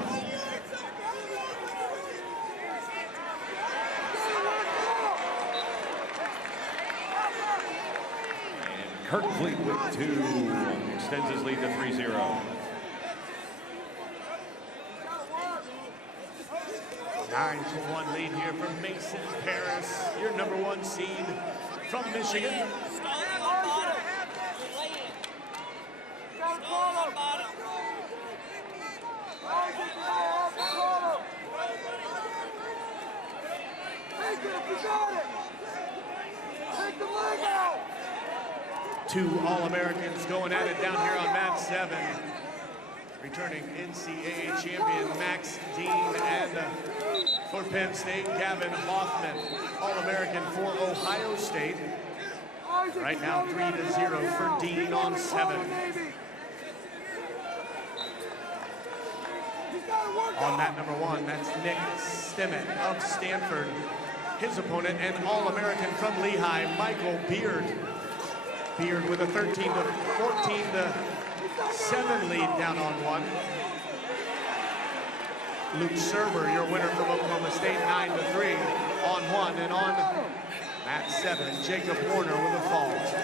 And Kirkfleet with 2 extends his lead to 3-0. 9-1 lead here from Mason Paris, your #1 seed from Michigan. Two All-Americans going at it down here on mat 7. Returning NCAA champion Max Dean, and for Penn State, Gavin Hoffman, All-American for Ohio State. Right now 3-0 for Dean on 7. On mat #1, that's Nick Stimmett of Stanford. His opponent, and All-American from Lehigh, Michael Beard. Beard with a 13-14-7 lead down on 1. Luke Serber, your winner from Oklahoma State, 9-3 on 1. And on mat 7, Jacob Warner with a fault.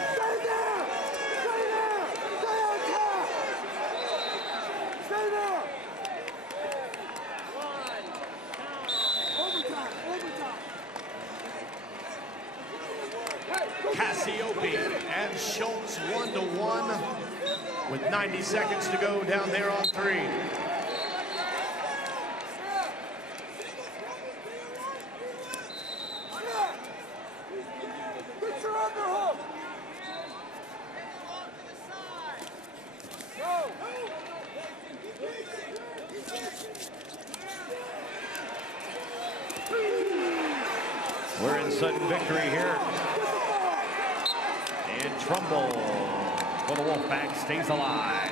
Cassiope and Schultz 1-1 with 90 seconds to go down there on 3. We're in sudden victory here. And Trumbull for the Wolfpack stays alive.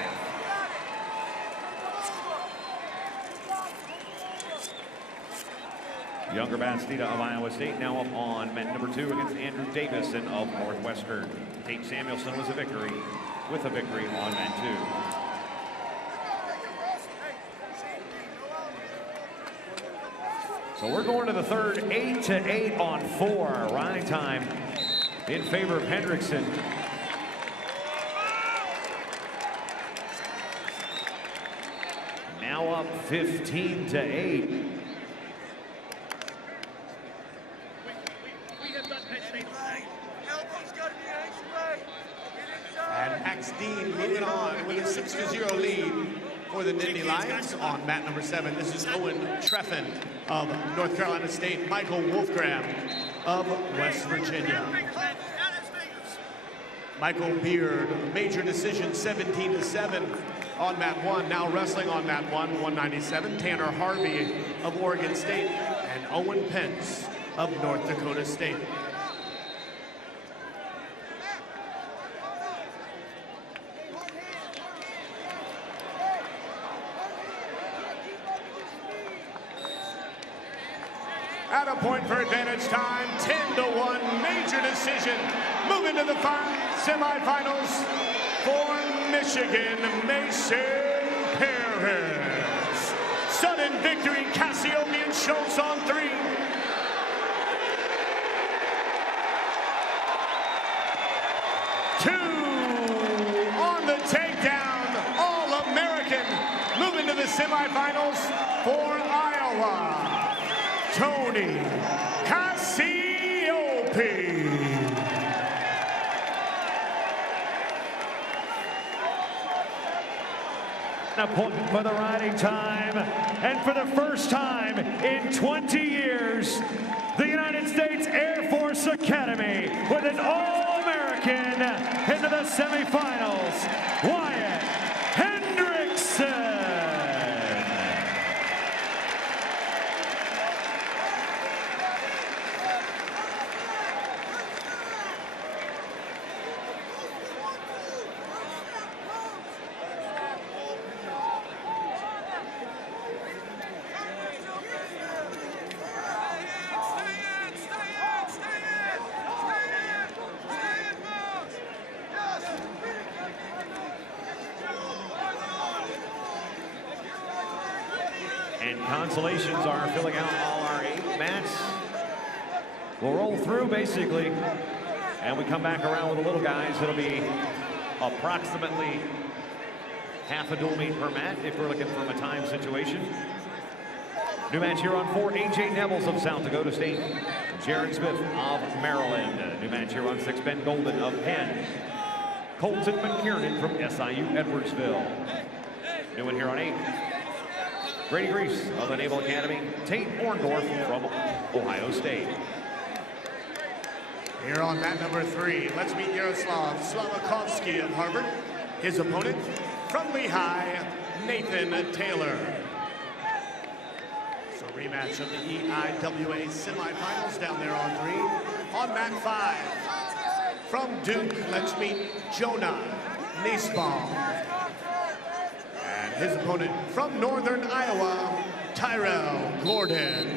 Younger Bastida of Iowa State now up on mat #2 against Andrew Davison of Northwestern. Tate Samuelson was a victory with a victory on mat 2. So we're going to the third, 8-8 on 4. Ride time in favor of Hendrickson. Now up 15-8. And Max Dean moving on with a 6-0 lead for the Nittany Lions. On mat #7, this is Owen Treffin of North Carolina State, Michael Wolfgram of West Virginia. Michael Beard, major decision, 17-7 on mat 1. Now wrestling on mat 1, 197, Tanner Harvey of Oregon State, and Owen Pence of North Dakota State. At a point for advantage time, 10-1, major decision. Moving to the semifinals for Michigan, Mason Paris. Sudden victory, Cassiope and Schultz on 3. semifinals for Iowa, Tony Cassiope. A point for the riding time, and for the first time in 20 years, the United States Air Force Academy with an All-American into the semifinals, Wyatt Hendrickson. And consolations are filling out all our 8 mats. We'll roll through basically, and we come back around with the little guys. It'll be approximately half a dual meet per mat if we're looking from a time situation. New match here on 4, A.J. Nevels of South Dakota State, Jaron Smith of Maryland. New match here on 6, Ben Golden of Penn, Colton McKiernan from SIU Edwardsville. New one here on 8, Grady Greaves of the Naval Academy, Tate Orndorff from Ohio State. Here on mat number 3, let's meet Yaroslav Slavakovsky of Harvard. His opponent from Lehigh, Nathan Taylor. So rematch of the EIWA semifinals down there on 3. On mat 5, from Duke, let's meet Jonah Niesbaum. And his opponent from Northern Iowa, Tyrell Gordon.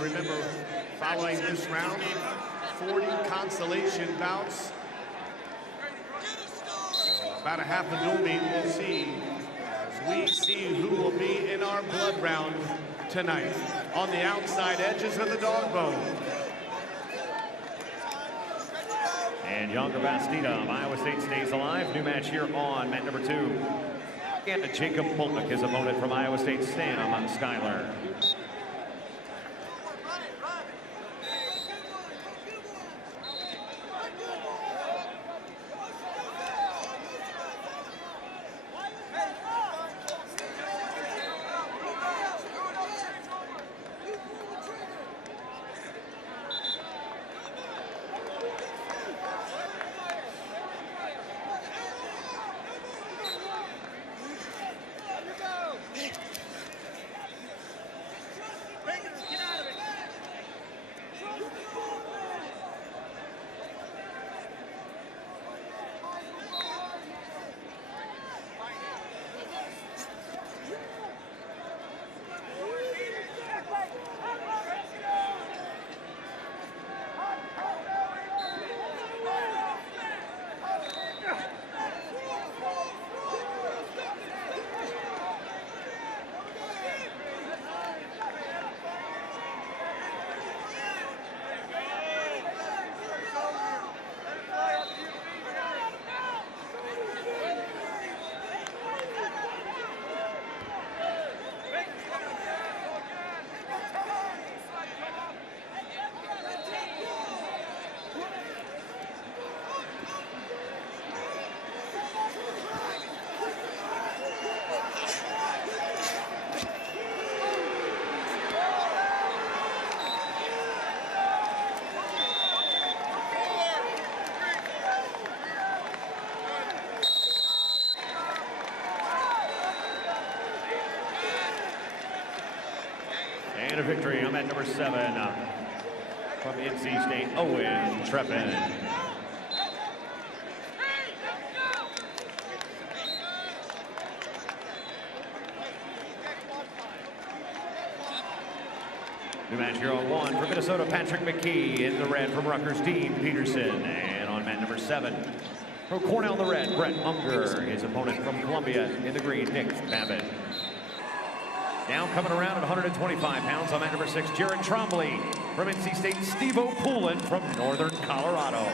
Remember, following this round, 40 consolation bouts. So about a half a dual meet we'll see as we see who will be in our blood round tonight on the outside edges of the dog bone. And Younger Bastida of Iowa State stays alive. New match here on mat number 2. And Jacob Polnick, his opponent from Iowa State, Sam Schuyler. And a victory on mat number 7 from NC State, Owen Treppen. New match here on 1 for Minnesota, Patrick McKee. In the red from Rutgers, Dean Peterson. And on mat number 7 from Cornell in the red, Brett Unger. His opponent from Columbia in the green, Nick Babbitt. Now coming around at 125 pounds on mat number 6, Jared Trombley from NC State, Steve-O Poulin from Northern Colorado.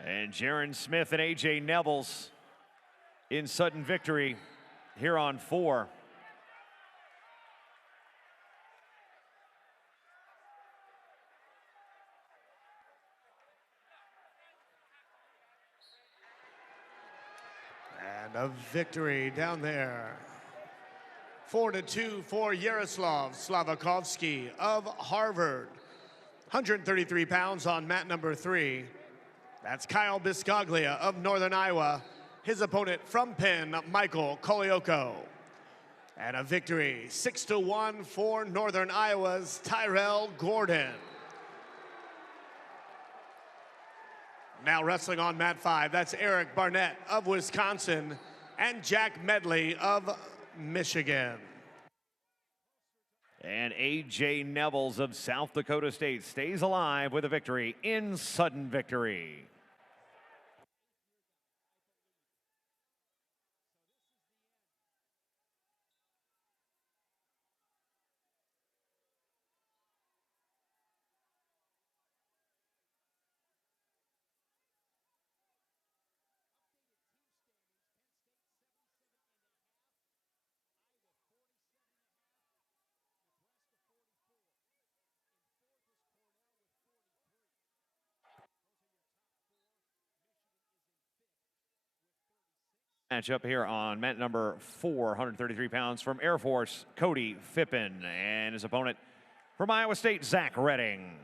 And Jaron Smith and A.J. Nevels in sudden victory here on 4. And a victory down there. 4-2 for Yaroslav Slavakovsky of Harvard. 133 pounds on mat number 3. That's Kyle Biscaglia of Northern Iowa. His opponent from Penn, Michael Kolioko. And a victory, 6-1 for Northern Iowa's Tyrell Gordon. Now wrestling on mat 5, that's Eric Barnett of Wisconsin and Jack Medley of Michigan. And A.J. Nevels of South Dakota State stays alive with a victory in sudden victory. Matchup here on mat number 4, 133 pounds from Air Force, Cody Fippen, and his opponent from Iowa State, Zach Redding.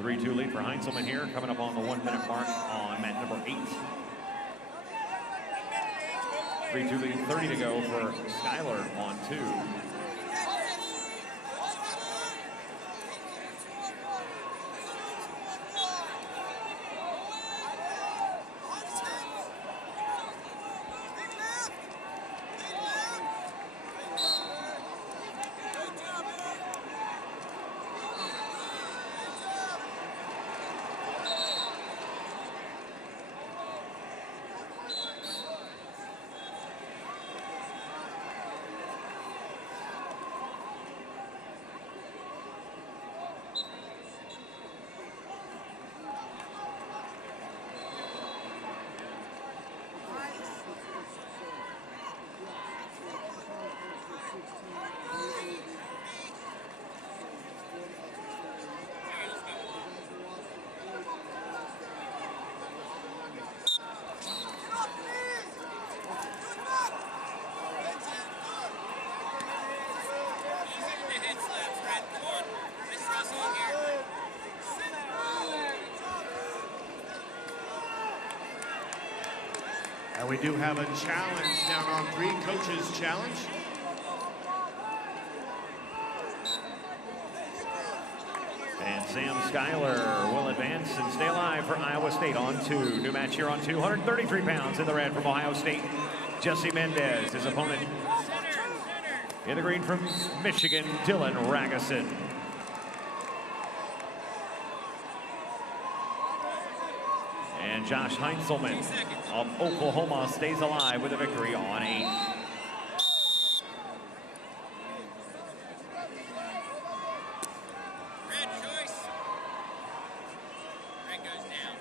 3-2 lead for Heinzelman here, coming up on the 1 minute mark on mat number 8. 3-2 lead, 30 to go for Schuyler on 2. And we do have a challenge down on 3, coaches challenge. And Sam Schuyler will advance and stay alive for Iowa State on 2. New match here on 2, 133 pounds in the red from Ohio State. Jesse Mendez, his opponent. In the green from Michigan, Dylan Ragusin. And Josh Heinzelman of Oklahoma stays alive with a victory on 8. Red choice. Red goes down.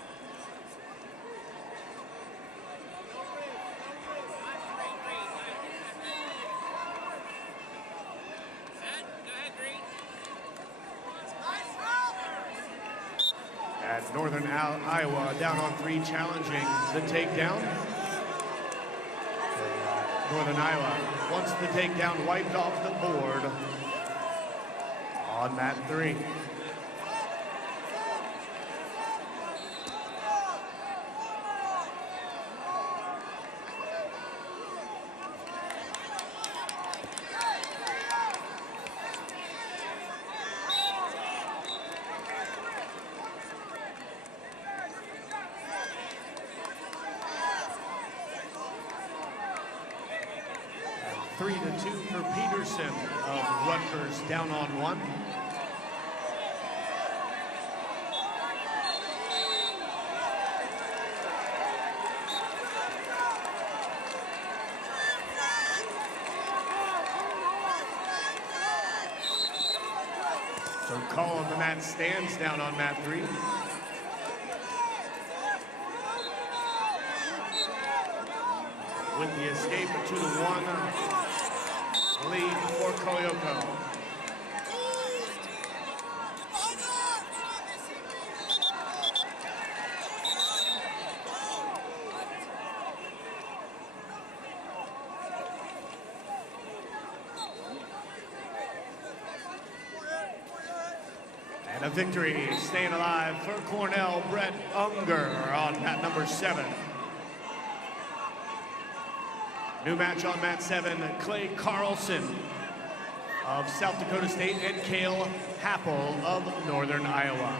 Set. Go ahead, Green. As Northern Iowa down on 3, challenging the takedown. Northern Iowa wants the takedown wiped off the board on mat 3. And 3-2 for Peterson of Rutgers down on 1. So call on the mat stands down on mat 3. With the escape, a 2-1 lead for Koyoko. And a victory, staying alive for Cornell, Brett Unger on mat number 7. New match on mat 7, Clay Carlson of South Dakota State and Cale Happel of Northern Iowa.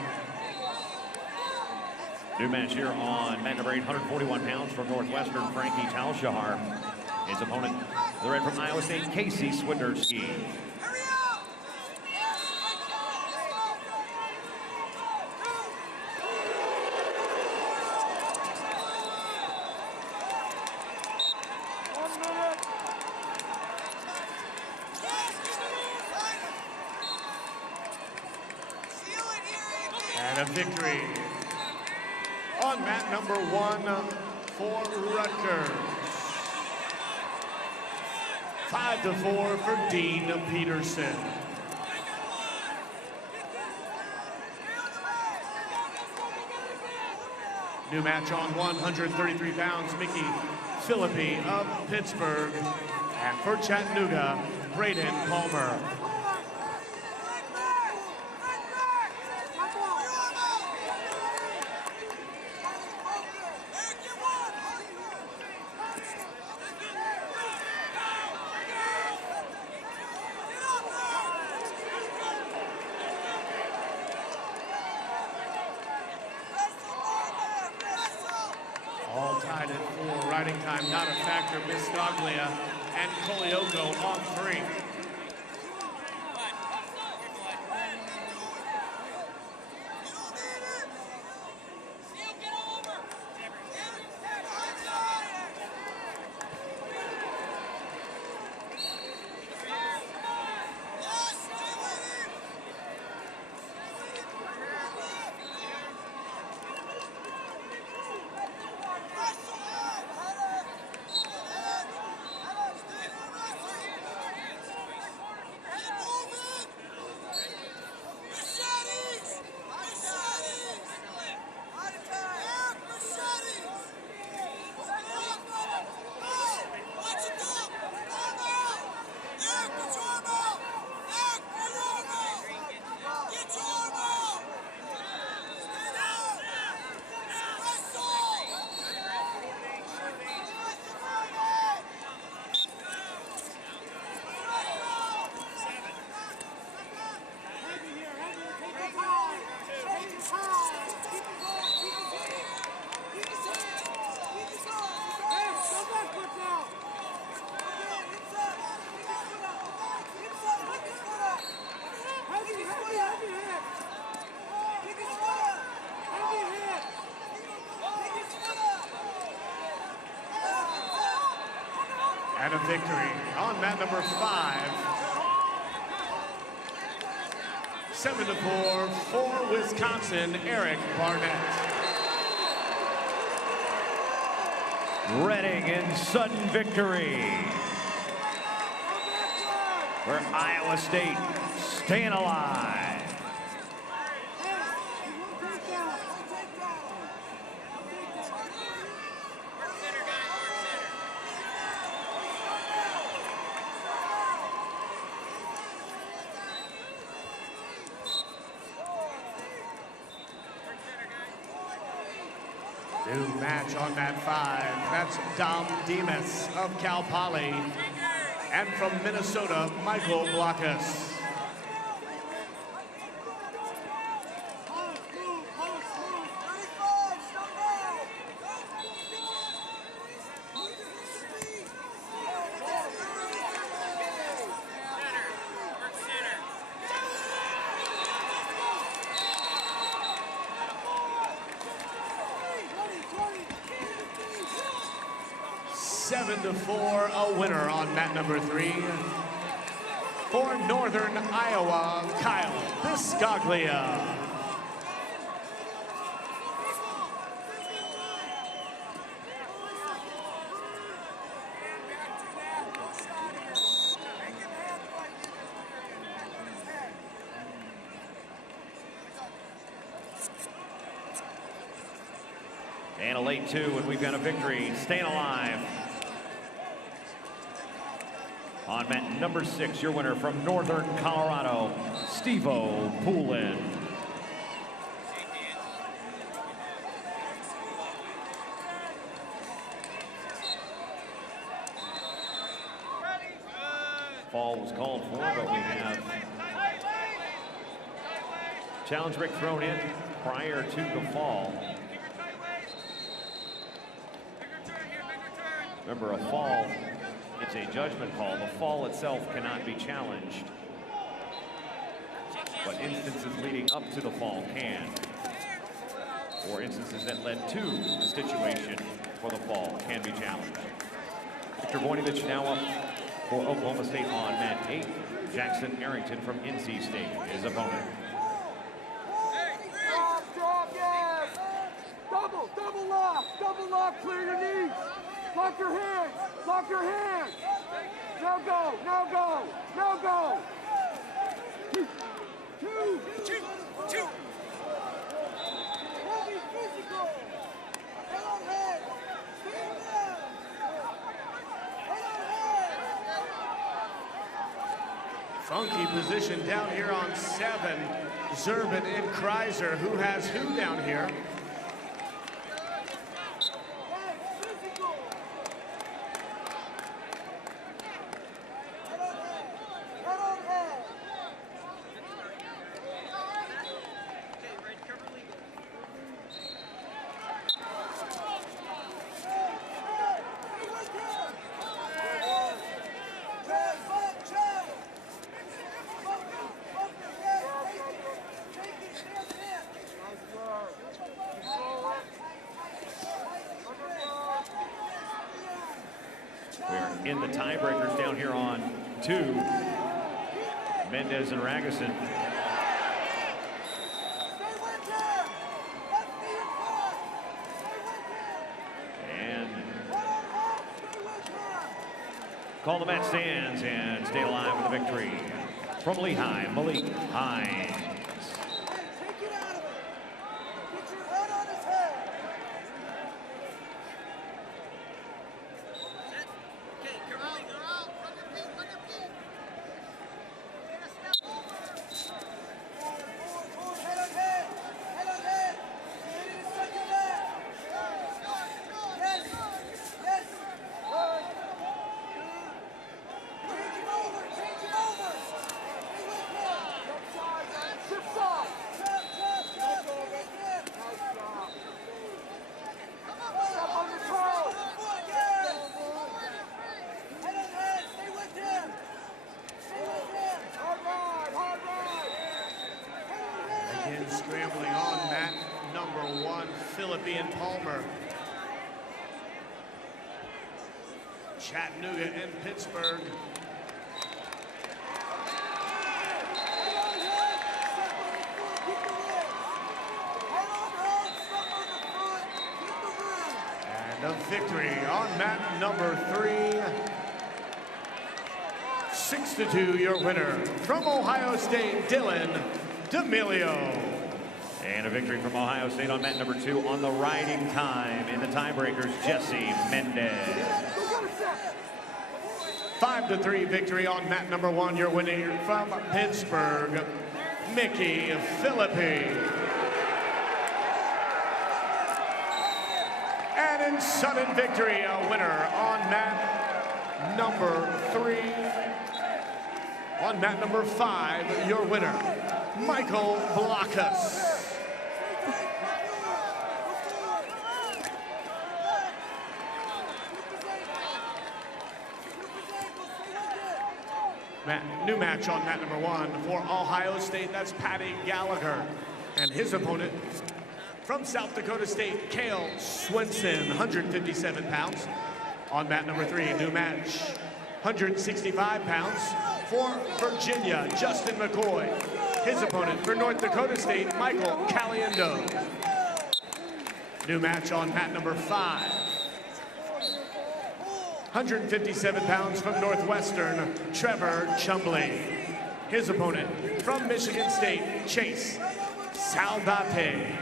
New match here on mat number 8, 141 pounds from Northwestern, Frankie Talshahar. His opponent, the red from Iowa State, Casey Swinderski. And a victory on mat number 1 for Rutgers. 5-4 for Dean Peterson. New match on 133 pounds, Mickey Philippi of Pittsburgh. And for Chattanooga, Braden Palmer. time, not a factor. Biscaglia and Kolioko on 3. And a victory on mat number 5. 7-4 for Wisconsin, Eric Barnett. Reading in sudden victory. For Iowa State staying alive. New match on mat 5. That's Dom Demas of Cal Poly. And from Minnesota, Michael Blockus. To 4, a winner on mat number 3. For Northern Iowa, Kyle Biscaglia. And a late 2, and we've got a victory, staying alive. On mat number 6, your winner from Northern Colorado, Steve-O Poulin. Fall was called for, but we have challenge brick thrown in prior to the fall. Remember, a fall, it's a judgment call. The fall itself cannot be challenged, but instances leading up to the fall can, or instances that led to the situation for the fall can be challenged. Victor Voinovich now up for Oklahoma State on mat 8. Jackson Arrington from NC State, his opponent. Double lock, clear your knees. Lock your hands, Now go. Two. Heavy physical. Head on head. Stand down. Head on head. Funky position down here on 7. Zerbin and Kreiser. Who has who down here? in the tiebreakers down here on 2. Mendez and Ragusin. And call the match stands and stay alive with the victory. From Lehigh, Malik Hines. Scrambling on mat number 1, Philippine Palmer. Chattanooga and Pittsburgh. And a victory on mat number 3. 6-2, your winner from Ohio State, Dylan D'Amelio. And a victory from Ohio State on mat number 2 on the riding time in the tiebreakers, Jesse Mendez. 5-3 victory on mat number 1, your winner from Pittsburgh, Mickey Philippi. And in sudden victory, a winner on mat number 3. On mat number 5, your winner, Michael Blockus. New match on mat number 1 for Ohio State. That's Patty Gallagher. And his opponent from South Dakota State, Cale Swenson, 157 pounds. On mat number 3, new match, 165 pounds for Virginia, Justin McCoy. His opponent for North Dakota State, Michael Caliendo. New match on mat number 5. 157 pounds from Northwestern, Trevor Chumbley. His opponent from Michigan State, Chase Salvate.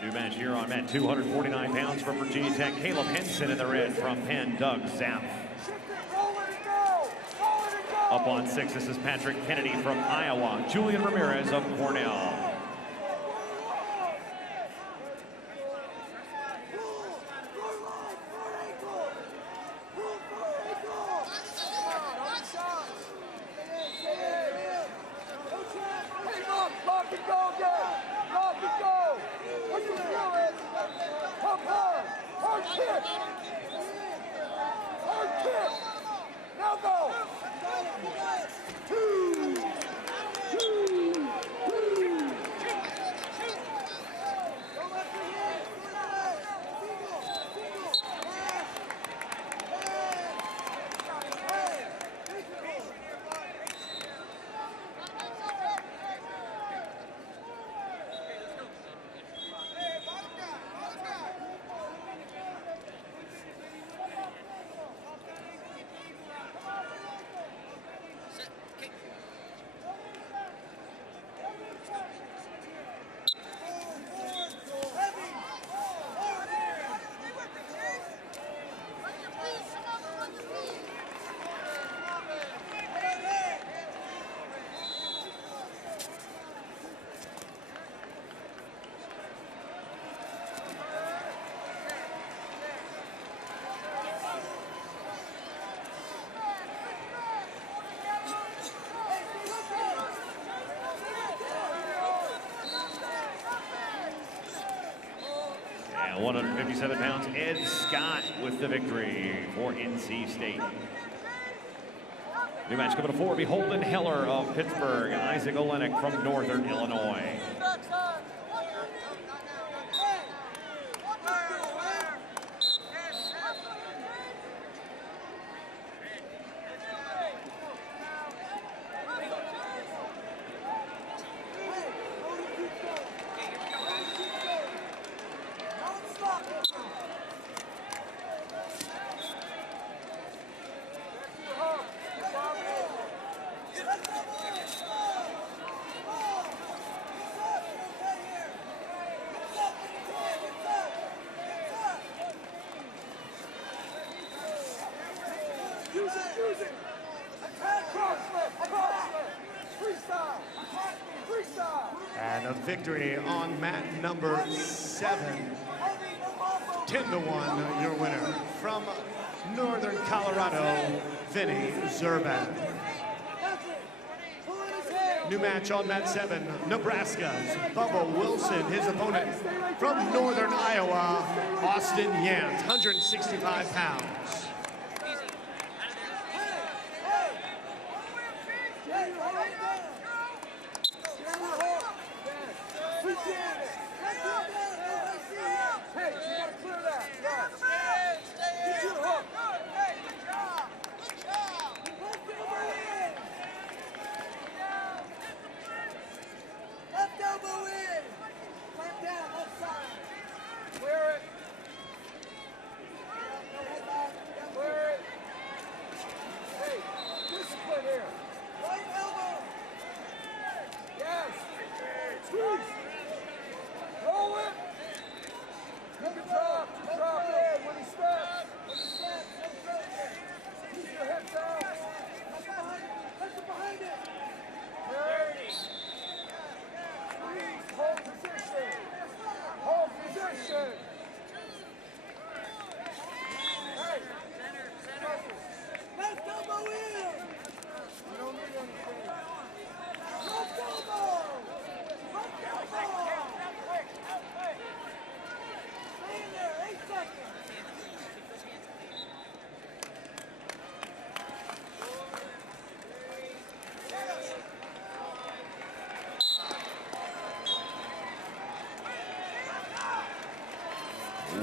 New match here on mat 249 pounds from Virginia Tech, Caleb Henson in the red from Penn, Doug Zapp. Up on 6, this is Patrick Kennedy from Iowa, Julian Ramirez of Cornell. And 157 pounds, Ed Scott with the victory for NC State. New match coming to 4, Holden Heller of Pittsburgh and Isaac Olenek from Northern Illinois. Use it! Attack! Cross flip! Freestyle! Freestyle! And a victory on mat number 7. 10-1, your winner. From Northern Colorado, Vinny Zerban. New match on mat 7, Nebraska's Bubba Wilson. His opponent from Northern Iowa, Austin Yant, 165 pounds.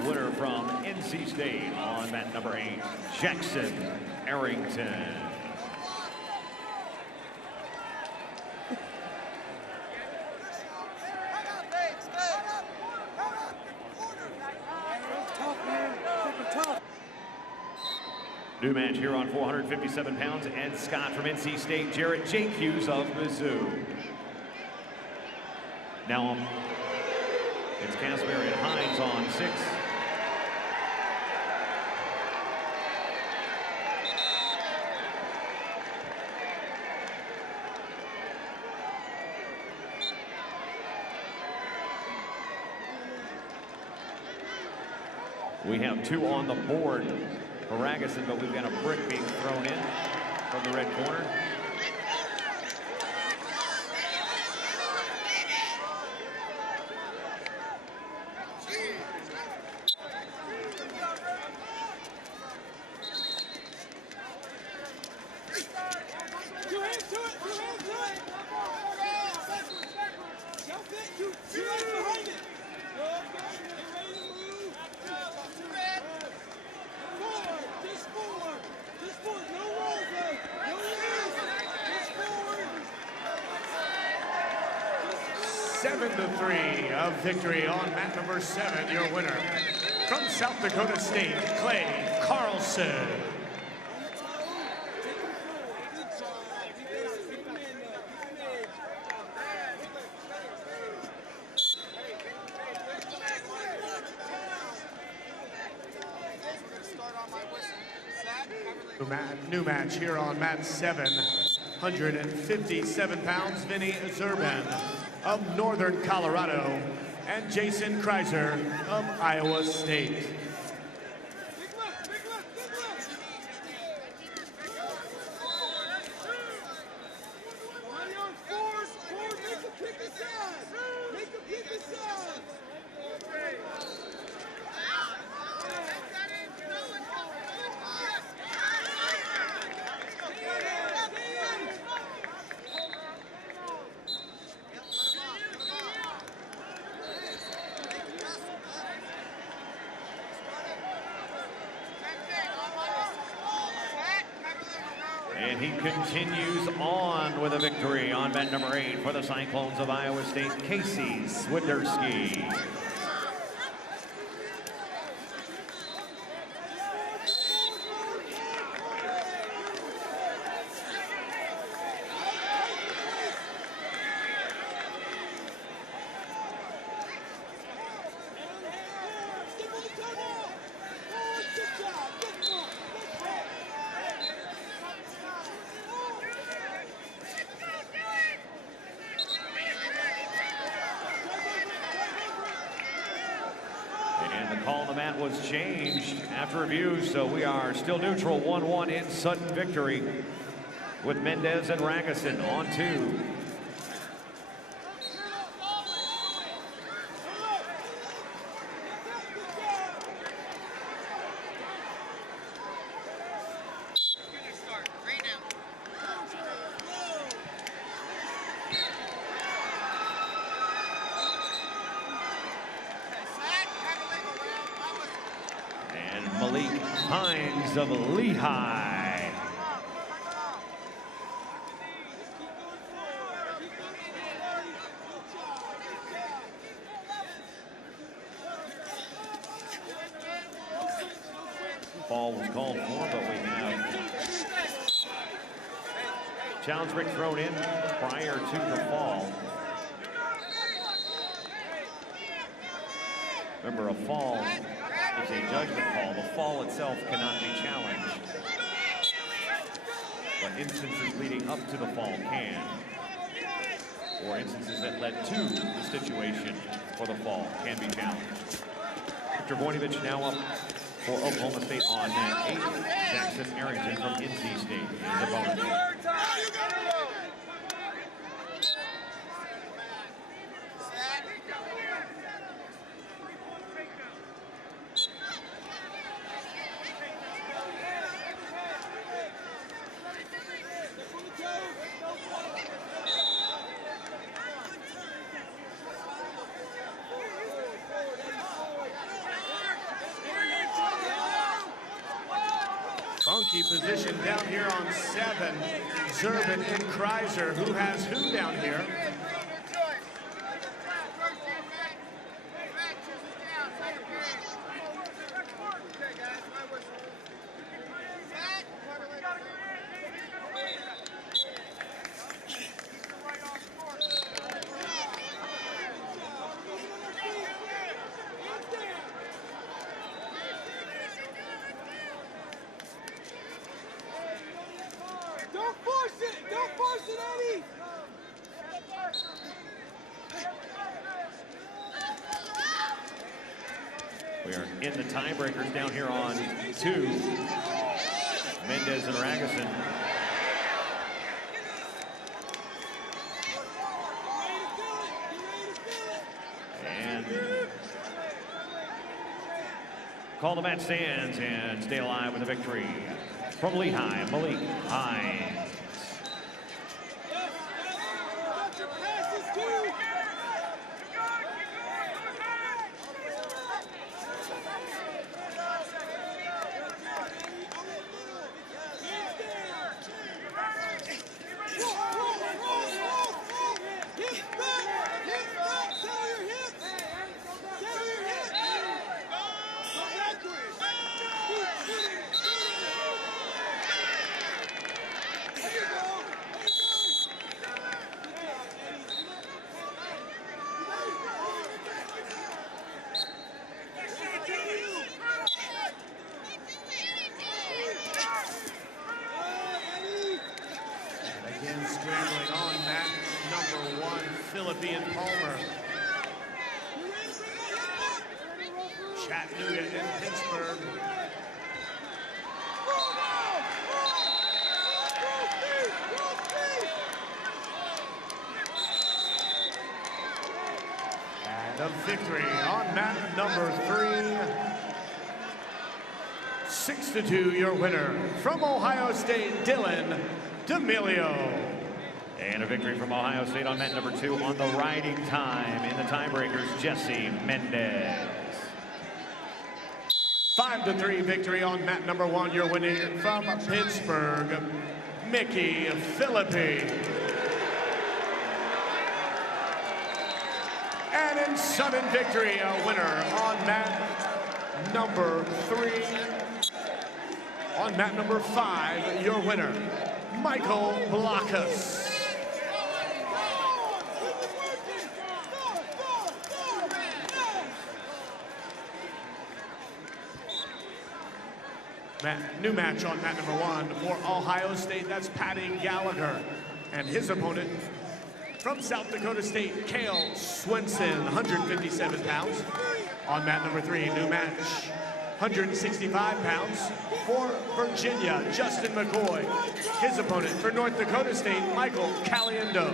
Winner from NC State on mat number 8, Jackson Arrington. New match here on 457 pounds, Ed Scott from NC State, Jarrett Jake Hughes of Mizzou. Now it's Casper and Hines on 6. We have 2 on the board for Ragusin, but we've got a brick being thrown in from the red corner. Victory on mat number 7, your winner. From South Dakota State, Clay Carlson. New match here on mat 7, 157 pounds, Vinny Zerban of Northern Colorado, and Jason Kreiser of Iowa State. And he continues on with a victory on mat number 8 for the Cyclones of Iowa State, Casey Swinderski. was changed after review, so we are still neutral, 1-1 in Sutton victory with Mendez and Ragusin on 2. Of Lehigh. Ball was called for, but we have challenge brick thrown in prior to the fall. Remember, a fall is a judgment call. The fall itself cannot be challenged, but instances leading up to the fall can, or instances that led to the situation for the fall can be challenged. Victor Voinovich now up for Oklahoma State on net 8. Jackson Arrington from NC State is the opponent. Position down here on 7, Zerbin and Kreiser. Who has who down here? We are in the tiebreakers down here on 2. Mendez and Ragusin. And call the match stands and stay alive with a victory from Lehigh, Malik Hines. Victory on mat number 3. 6-2, your winner from Ohio State, Dylan D'Amelio. And a victory from Ohio State on mat number 2 on the riding time in the tiebreakers, Jesse Mendez. 5-3 victory on mat number 1, your winner from Pittsburgh, Mickey Philippi. And in sudden victory, a winner on mat number 3. On mat number 5, your winner, Michael Blockus. New match on mat number 1 for Ohio State. That's Patty Gallagher. And his opponent from South Dakota State, Cale Swenson, 157 pounds. On mat number 3, new match, 165 pounds for Virginia, Justin McCoy. His opponent for North Dakota State, Michael Caliendo.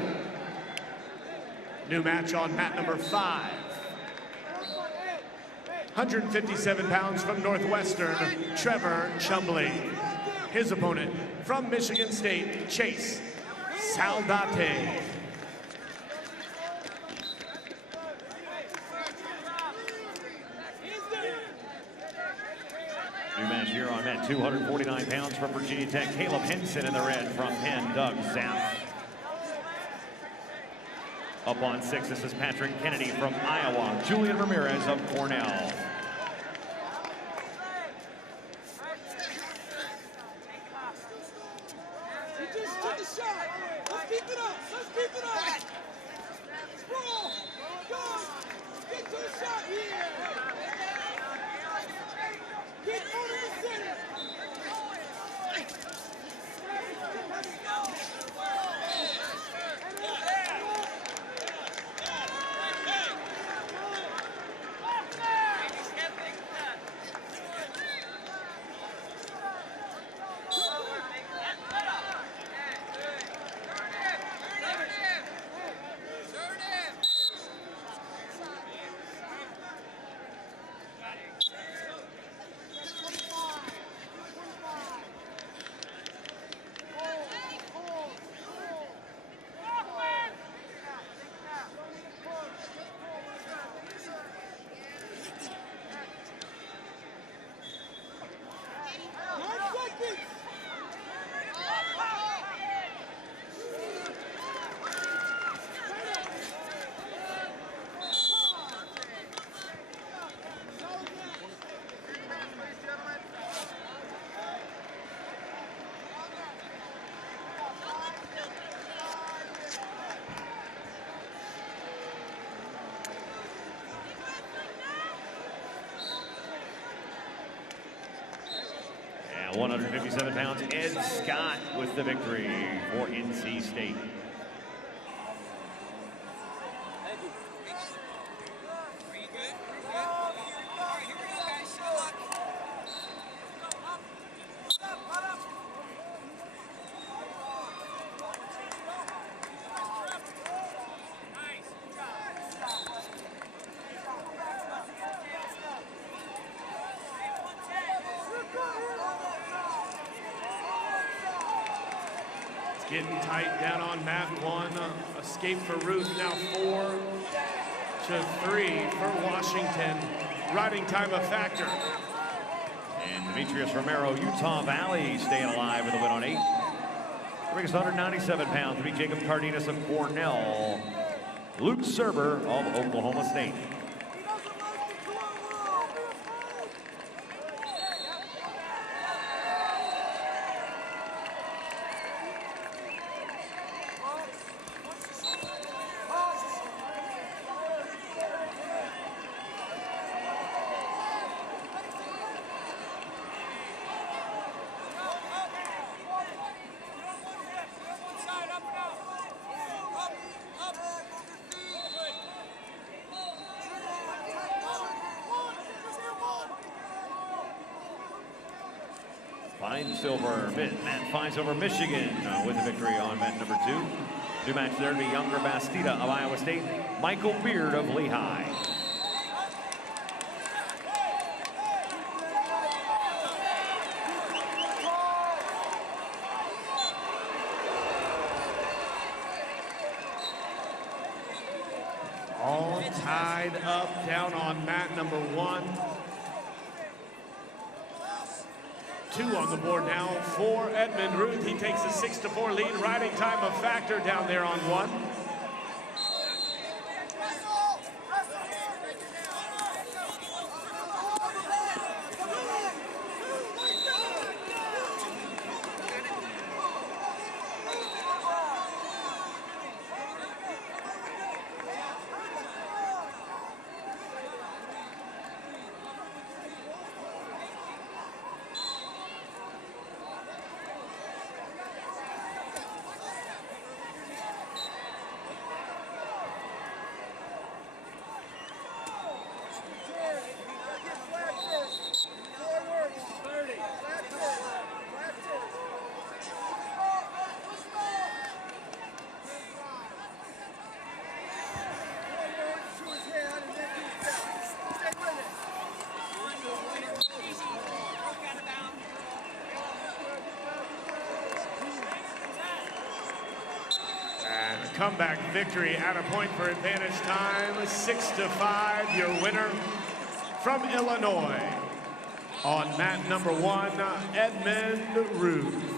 New match on mat number 5. 157 pounds from Northwestern, Trevor Chumbley. His opponent from Michigan State, Chase Saldate. New match here on mat 249 pounds from Virginia Tech, Caleb Henson in the red from Penn, Doug Zapp. Up on 6, this is Patrick Kennedy from Iowa, Julian Ramirez of Cornell. And 157 pounds, Ed Scott with the victory for NC State. Getting tight down on mat 1. Escape for Ruth, now 4-3 for Washington. Riding time a factor. And Demetrius Romero, Utah Valley, staying alive with a win on 8. Brings 197 pounds to be Jacob Cardenas of Cornell. Luke Serber of Oklahoma State. Matt finds over Michigan with the victory on mat number 2. New match there to be Younger Bastida of Iowa State, Michael Beard of Lehigh. All tied up down on mat number 1. 2 on the board now for Edmund Ruth. He takes a 6-4 lead. Riding time a factor down there on 1. comeback victory at a point for advantage time, 6-5, your winner from Illinois. On mat number 1, Edmund Ruth.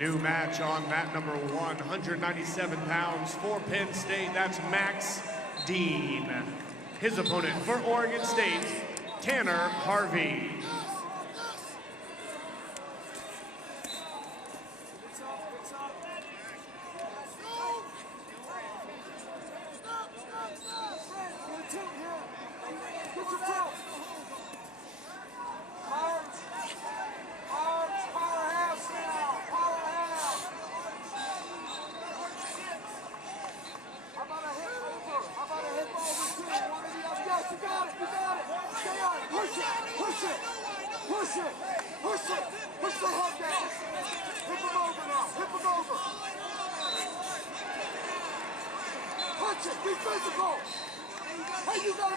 New match on mat number 1, 197 pounds for Penn State. That's Max Dean. His opponent for Oregon State, Tanner Harvey.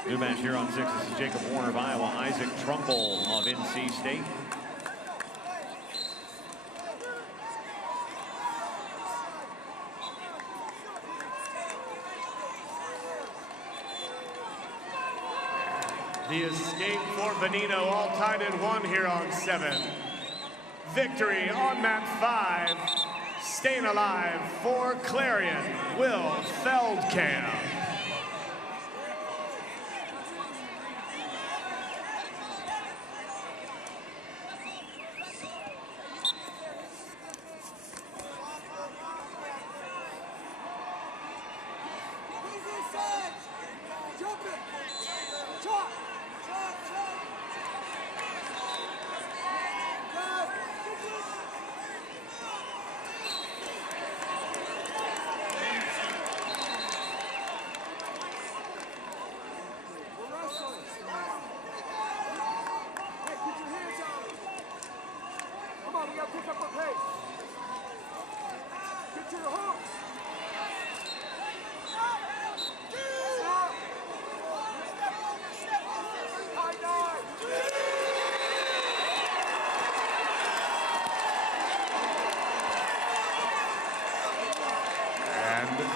New match here on 6. This is Jacob Warner of Iowa, Isaac Trumbull of NC State. The escape for Benino, all tied at 1 here on 7. Victory on mat 5. Staying alive for Clarion, Will Feldkamp.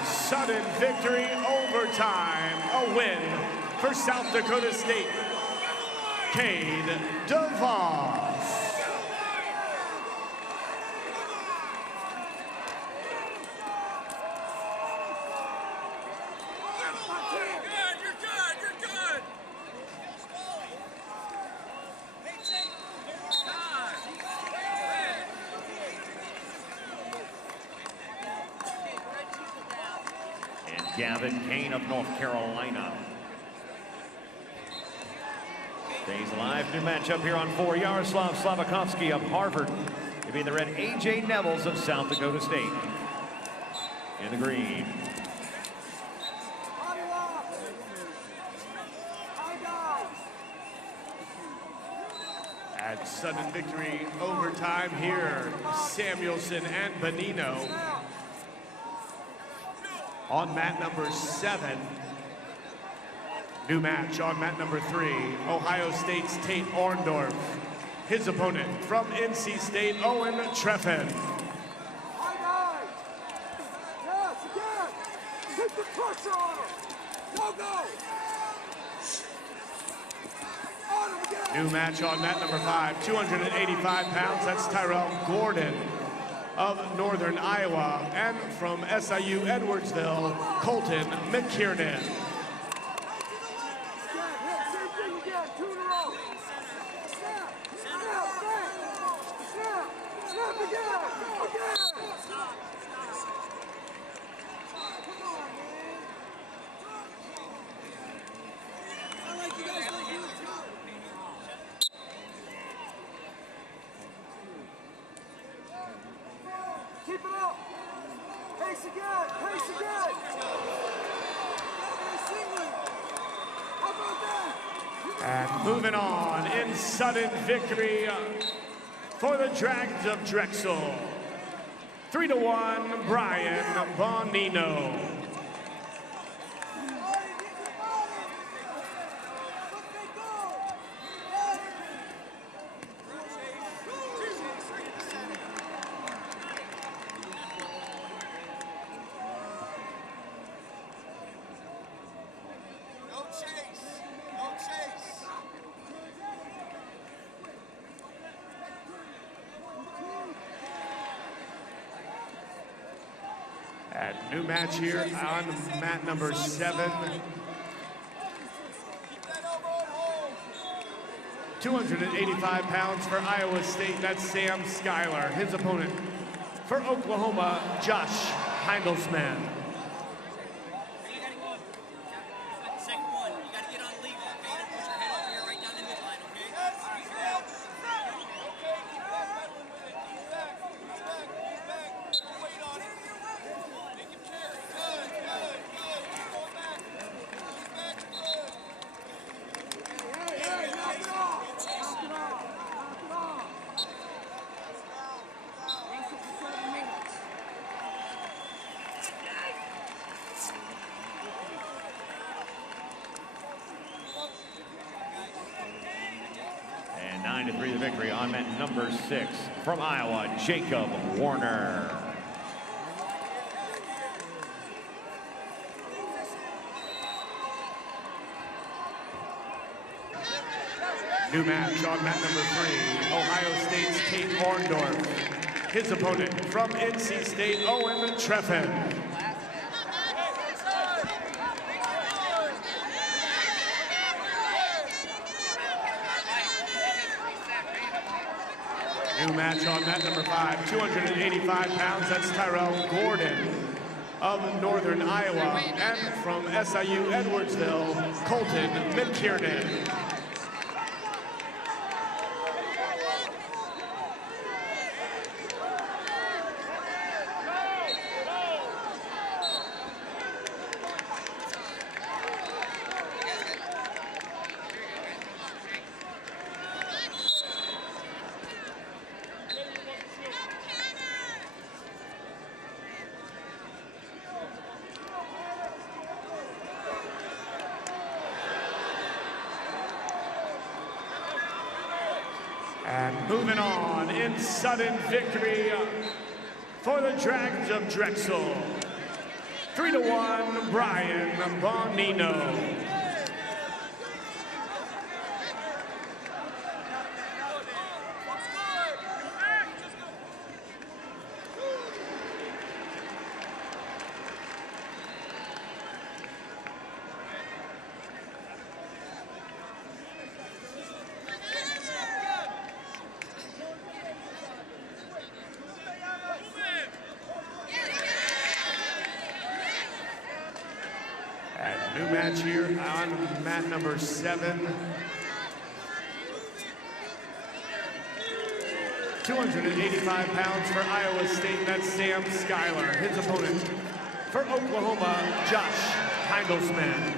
Sudden victory, overtime, a win for South Dakota State. Cade DeVos. Gavin Kane of North Carolina. Stays alive. New matchup here on 4. Yaroslav Slavikovsky of Harvard. Give me the red, A.J. Nevels of South Dakota State. In the green. At sudden victory, overtime here, Samuelson and Benino. On mat number 7, new match on mat number 3, Ohio State's Tate Orndorff. His opponent from NC State, Owen Treffin. Yes, again. Keep the pressure on him. Go, go. On him again. New match on mat number 5, 285 pounds. That's Tyrell Gordon of Northern Iowa, and from SIU Edwardsville, Colton McKiernan. Keep it up. Pace again. Pace again. How about that? And moving on in sudden victory for the Dragons of Drexel. 3-1, Brian Bonino. And new match here on mat number 7. 285 pounds for Iowa State, that's Sam Schuyler. His opponent for Oklahoma, Josh Heindelsman. And 9-3 the victory on mat number 6 from Iowa, Jacob Warner. New match on mat number 3, Ohio State's Kate Orndorff. His opponent from NC State, Owen Treffin. New match on mat number 5, 285 pounds, that's Tyrell Gordon of Northern Iowa. And from SIU Edwardsville, Colton McKiernan. And moving on in sudden victory for the Dragons of Drexel. 3-1, Brian Bonino. New match here on mat number 7. 285 pounds for Iowa State, that's Sam Schuyler. His opponent for Oklahoma, Josh Heindelsman.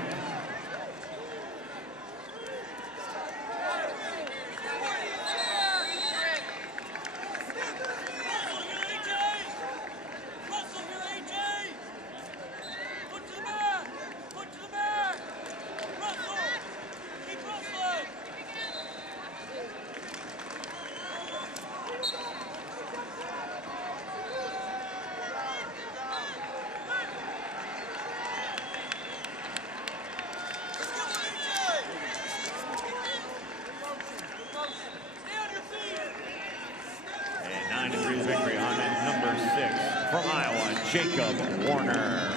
Victory on that number 6 from Iowa, Jacob Warner.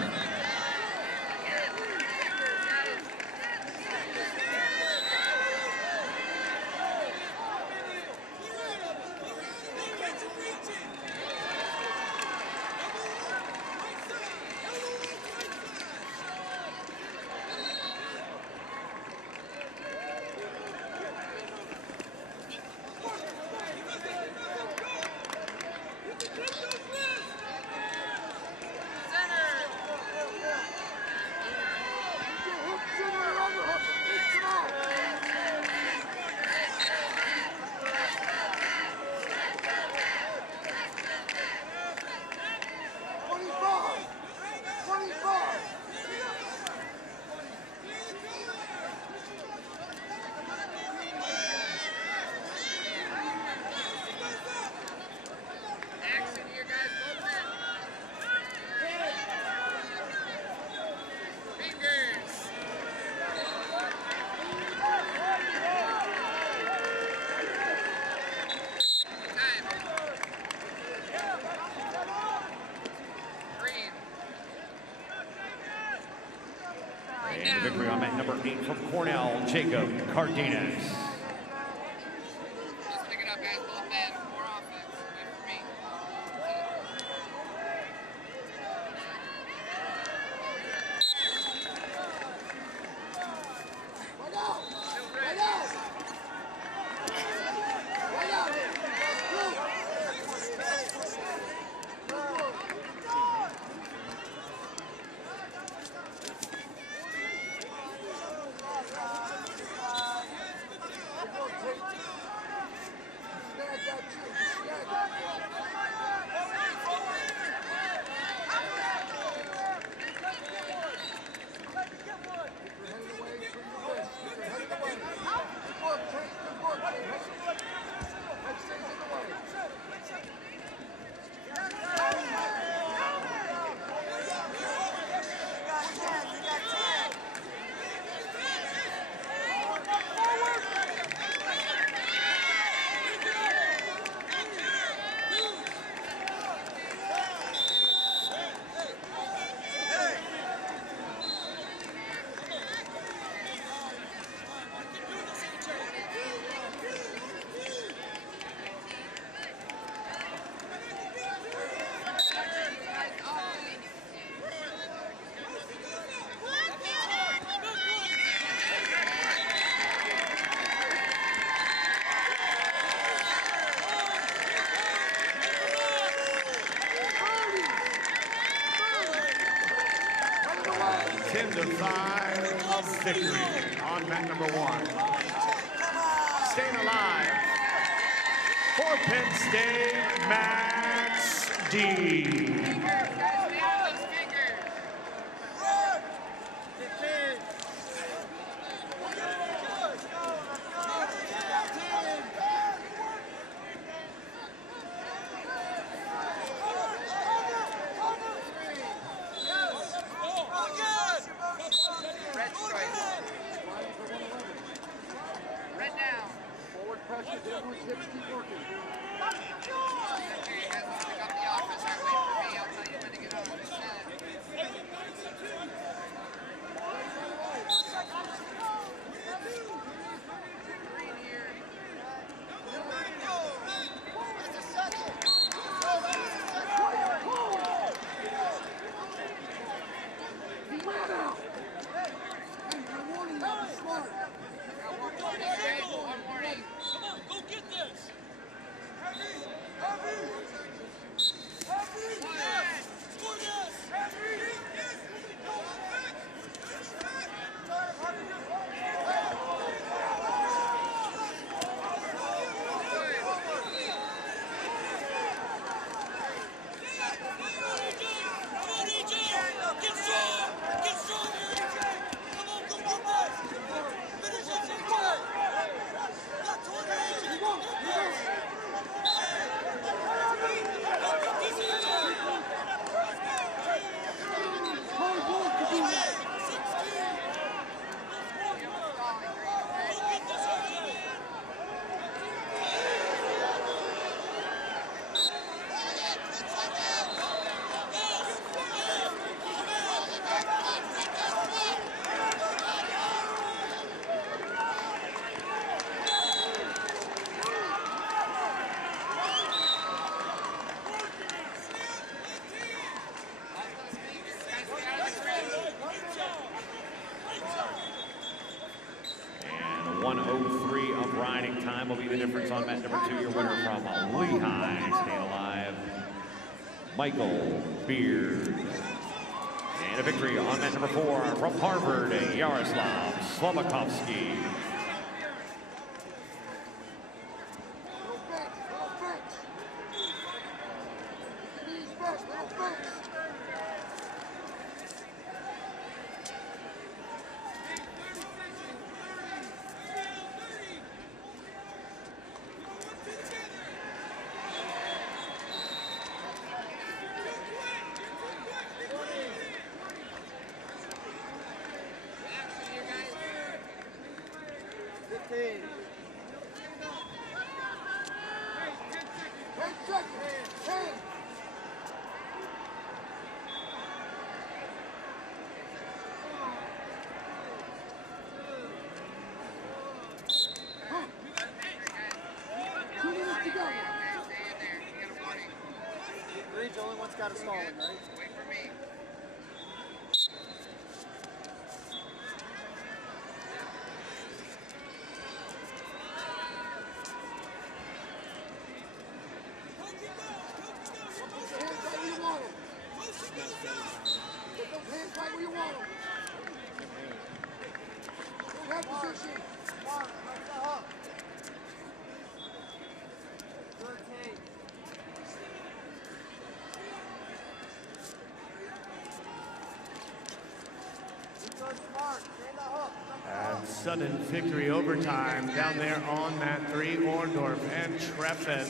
And the victory on mat number 8 from Cornell, Jacob Cardenas. Victory on mat number 1. Staying alive for Penn State, Max D. Will be the difference on mat number 2. Your winner from Lehigh, staying alive, Michael Beard. And a victory on mat number 4 from Harvard, Yaroslav Slavakovsky. Just got to stall it, right? Wait for me. And sudden victory overtime down there on mat 3, Orndorff and Treffen.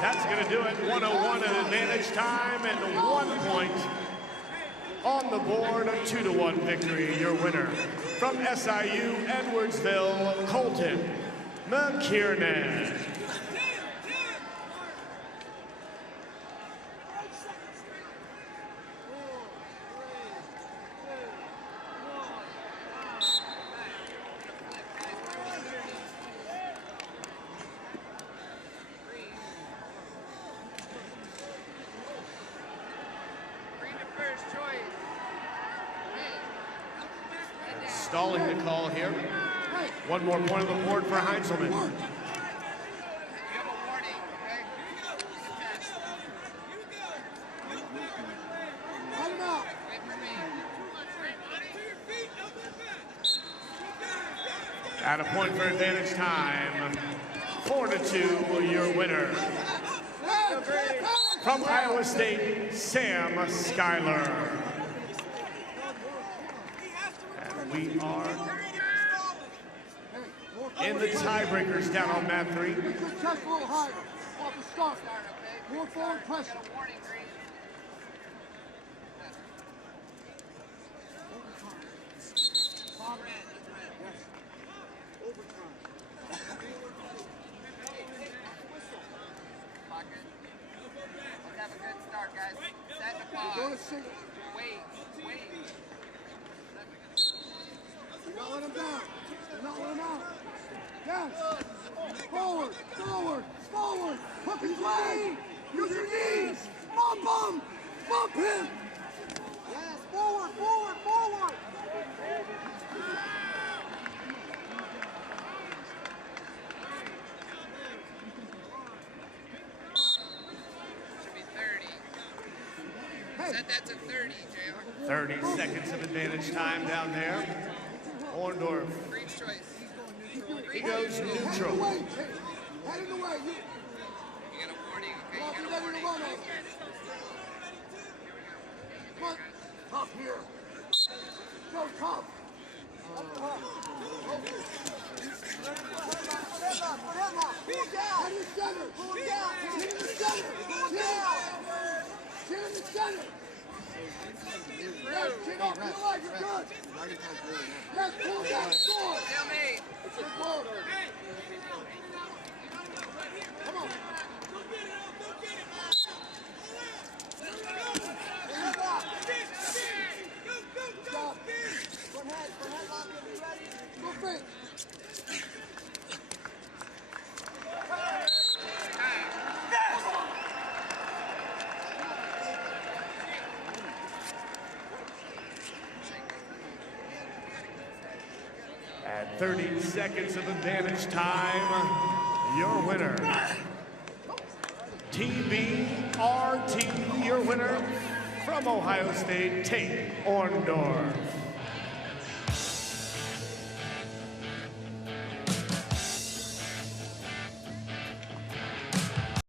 That's going to do it. 101 at advantage time and 1 point on the board. A 2-1 victory. Your winner from SIU Edwardsville, Colton McKiernan. Stalling the call here. 1 more point on the board for Heinzelman. You have a warning, okay? Cut him out. Wait for me. At a point for advantage time. 4-2, your winner. From Iowa State, Sam Schuyler. And we are in the tiebreakers down on mat 3. Get your chest a little higher off the start. More forward pressure. Warning, Green. Let's have a good start, guys. Set the pause. Wait. You're not letting him down. You're not letting him out. Yes. Forward. Hook his leg. Use your knees. Bump him. Bump him. Yes. Forward. Should be 30. Set that to 30, JR. 30 seconds of advantage time down there. Orndorff, Green's choice. he goes neutral. Head in the way. You got a warning, okay? Well, You you're got a ready to warning. run on. Come on. Top here. Go top. Head in the center. Pull him down. Chin in the center. Chin in the center. Yes, chin up. Feel like you're good. Yes, pull him down. Score. Stalemate. Good ball. Come on. Stop. Front head lock in. Be ready. Go fit. At 30 seconds of advantage time, your winner. TBRT, your winner from Ohio State, Tate Orndorff.